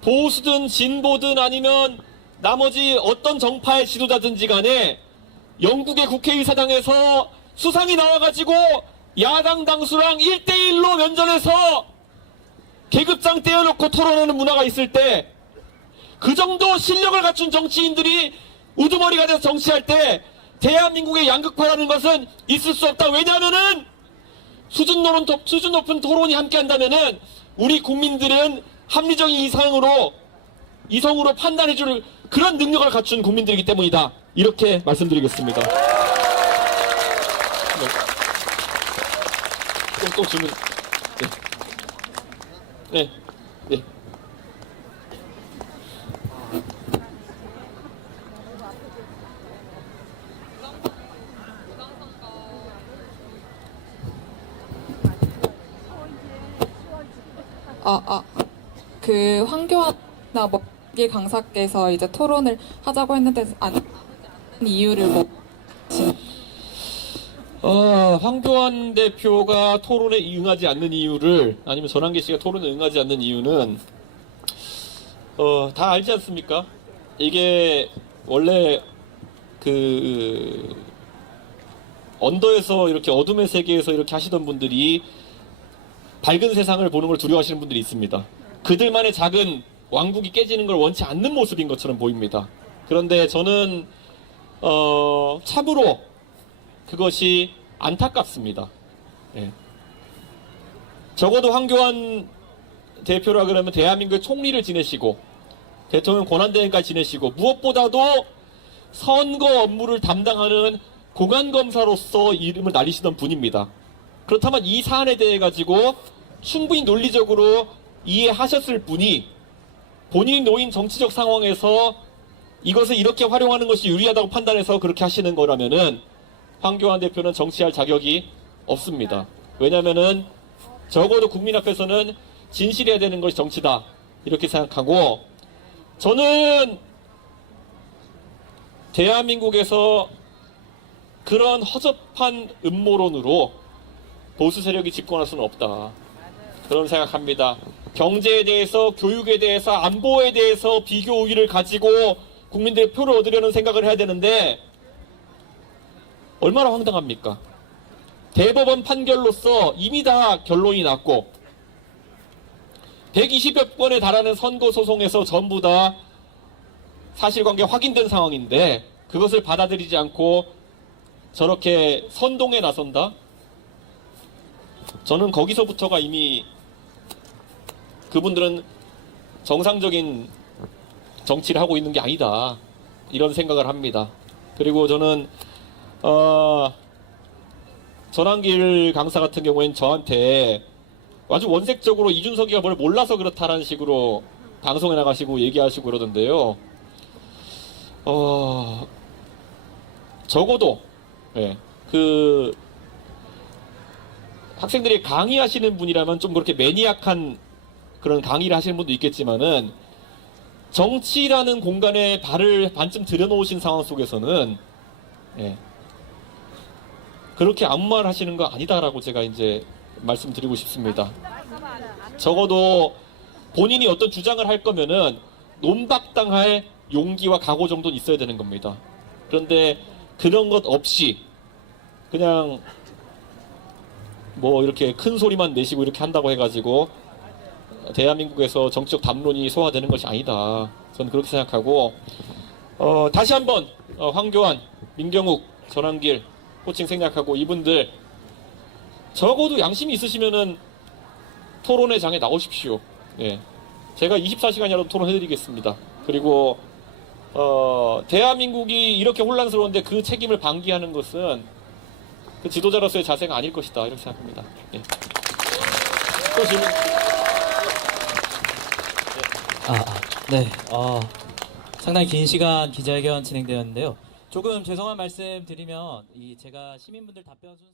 보수든 진보든 아니면 나머지 어떤 정파의 지도자든지 간에 영국의 국회의사당에서 수상이 나와가지고 야당 당수랑 1대1로 면전에서 계급장 떼어놓고 토론하는 문화가 있을 때, 그 정도 실력을 갖춘 정치인들이 우두머리가 돼서 정치할 때 대한민국의 양극화라는 것은 있을 수 없다. 왜냐하면은 수준 높은 토론이 함께 한다면은 우리 국민들은 합리적인 이성으로 판단해줄 그런 능력을 갖춘 국민들이기 때문이다. 이렇게 말씀드리겠습니다. 또 질문. 네. 네. 그 황교안이나 이 강사께서 이제 토론을 하자고 했는데 안 이유를 황교안 대표가 토론에 응하지 않는 이유를, 아니면 전환기 씨가 토론에 응하지 않는 이유는 다 알지 않습니까? 이게 원래 그 언더에서 이렇게 어둠의 세계에서 이렇게 하시던 분들이 밝은 세상을 보는 걸 두려워하시는 분들이 있습니다. 그들만의 작은 왕국이 깨지는 걸 원치 않는 모습인 것처럼 보입니다. 그런데 저는 참으로 그것이 안타깝습니다. 네. 적어도 황교안 대표라 그러면 대한민국의 총리를 지내시고 대통령 권한대행까지 지내시고 무엇보다도 선거 업무를 담당하는 고관검사로서 이름을 날리시던 분입니다. 그렇다면 이 사안에 대해 가지고 충분히 논리적으로 이해하셨을 분이 본인이 놓인 정치적 상황에서 이것을 이렇게 활용하는 것이 유리하다고 판단해서 그렇게 하시는 거라면은 황교안 대표는 정치할 자격이 없습니다. 왜냐면은 적어도 국민 앞에서는 진실해야 되는 것이 정치다. 이렇게 생각하고, 저는 대한민국에서 그런 허접한 음모론으로 보수 세력이 집권할 수는 없다. 그런 생각합니다. 경제에 대해서, 교육에 대해서, 안보에 대해서 비교 우위를 가지고 국민들의 표를 얻으려는 생각을 해야 되는데, 얼마나 황당합니까? 대법원 판결로서 이미 다 결론이 났고 120여 건에 달하는 선고 소송에서 전부 다 사실관계 확인된 상황인데 그것을 받아들이지 않고 저렇게 선동에 나선다? 저는 거기서부터가 이미 그분들은 정상적인 정치를 하고 있는 게 아니다, 이런 생각을 합니다. 그리고 저는 전한길 강사 같은 경우에는 저한테 아주 원색적으로 이준석이가 뭘 몰라서 그렇다라는 식으로 방송에 나가시고 얘기하시고 그러던데요. 적어도 그 학생들이 강의하시는 분이라면 좀 그렇게 매니악한 그런 강의를 하시는 분도 있겠지만은 정치라는 공간에 발을 반쯤 들여놓으신 상황 속에서는 그렇게 아무 말 하시는 거 아니다라고 제가 이제 말씀드리고 싶습니다. 적어도 본인이 어떤 주장을 할 거면은 논박당할 용기와 각오 정도는 있어야 되는 겁니다. 그런데 그런 것 없이 그냥 뭐 이렇게 큰 소리만 내시고 이렇게 한다고 해가지고 대한민국에서 정치적 담론이 소화되는 것이 아니다, 저는 그렇게 생각하고 다시 한번 황교안, 민경욱, 전한길 호칭 생략하고 이분들 적어도 양심이 있으시면은 토론회 장에 나오십시오. 제가 24시간이라도 토론해드리겠습니다. 그리고 대한민국이 이렇게 혼란스러운데 그 책임을 방기하는 것은 그 지도자로서의 자세가 아닐 것이다, 이렇게 생각합니다. 또 질문. 네. 상당히 긴 시간 기자회견 진행되었는데요. 조금 죄송한 말씀 드리면 제가 시민분들 답변 순서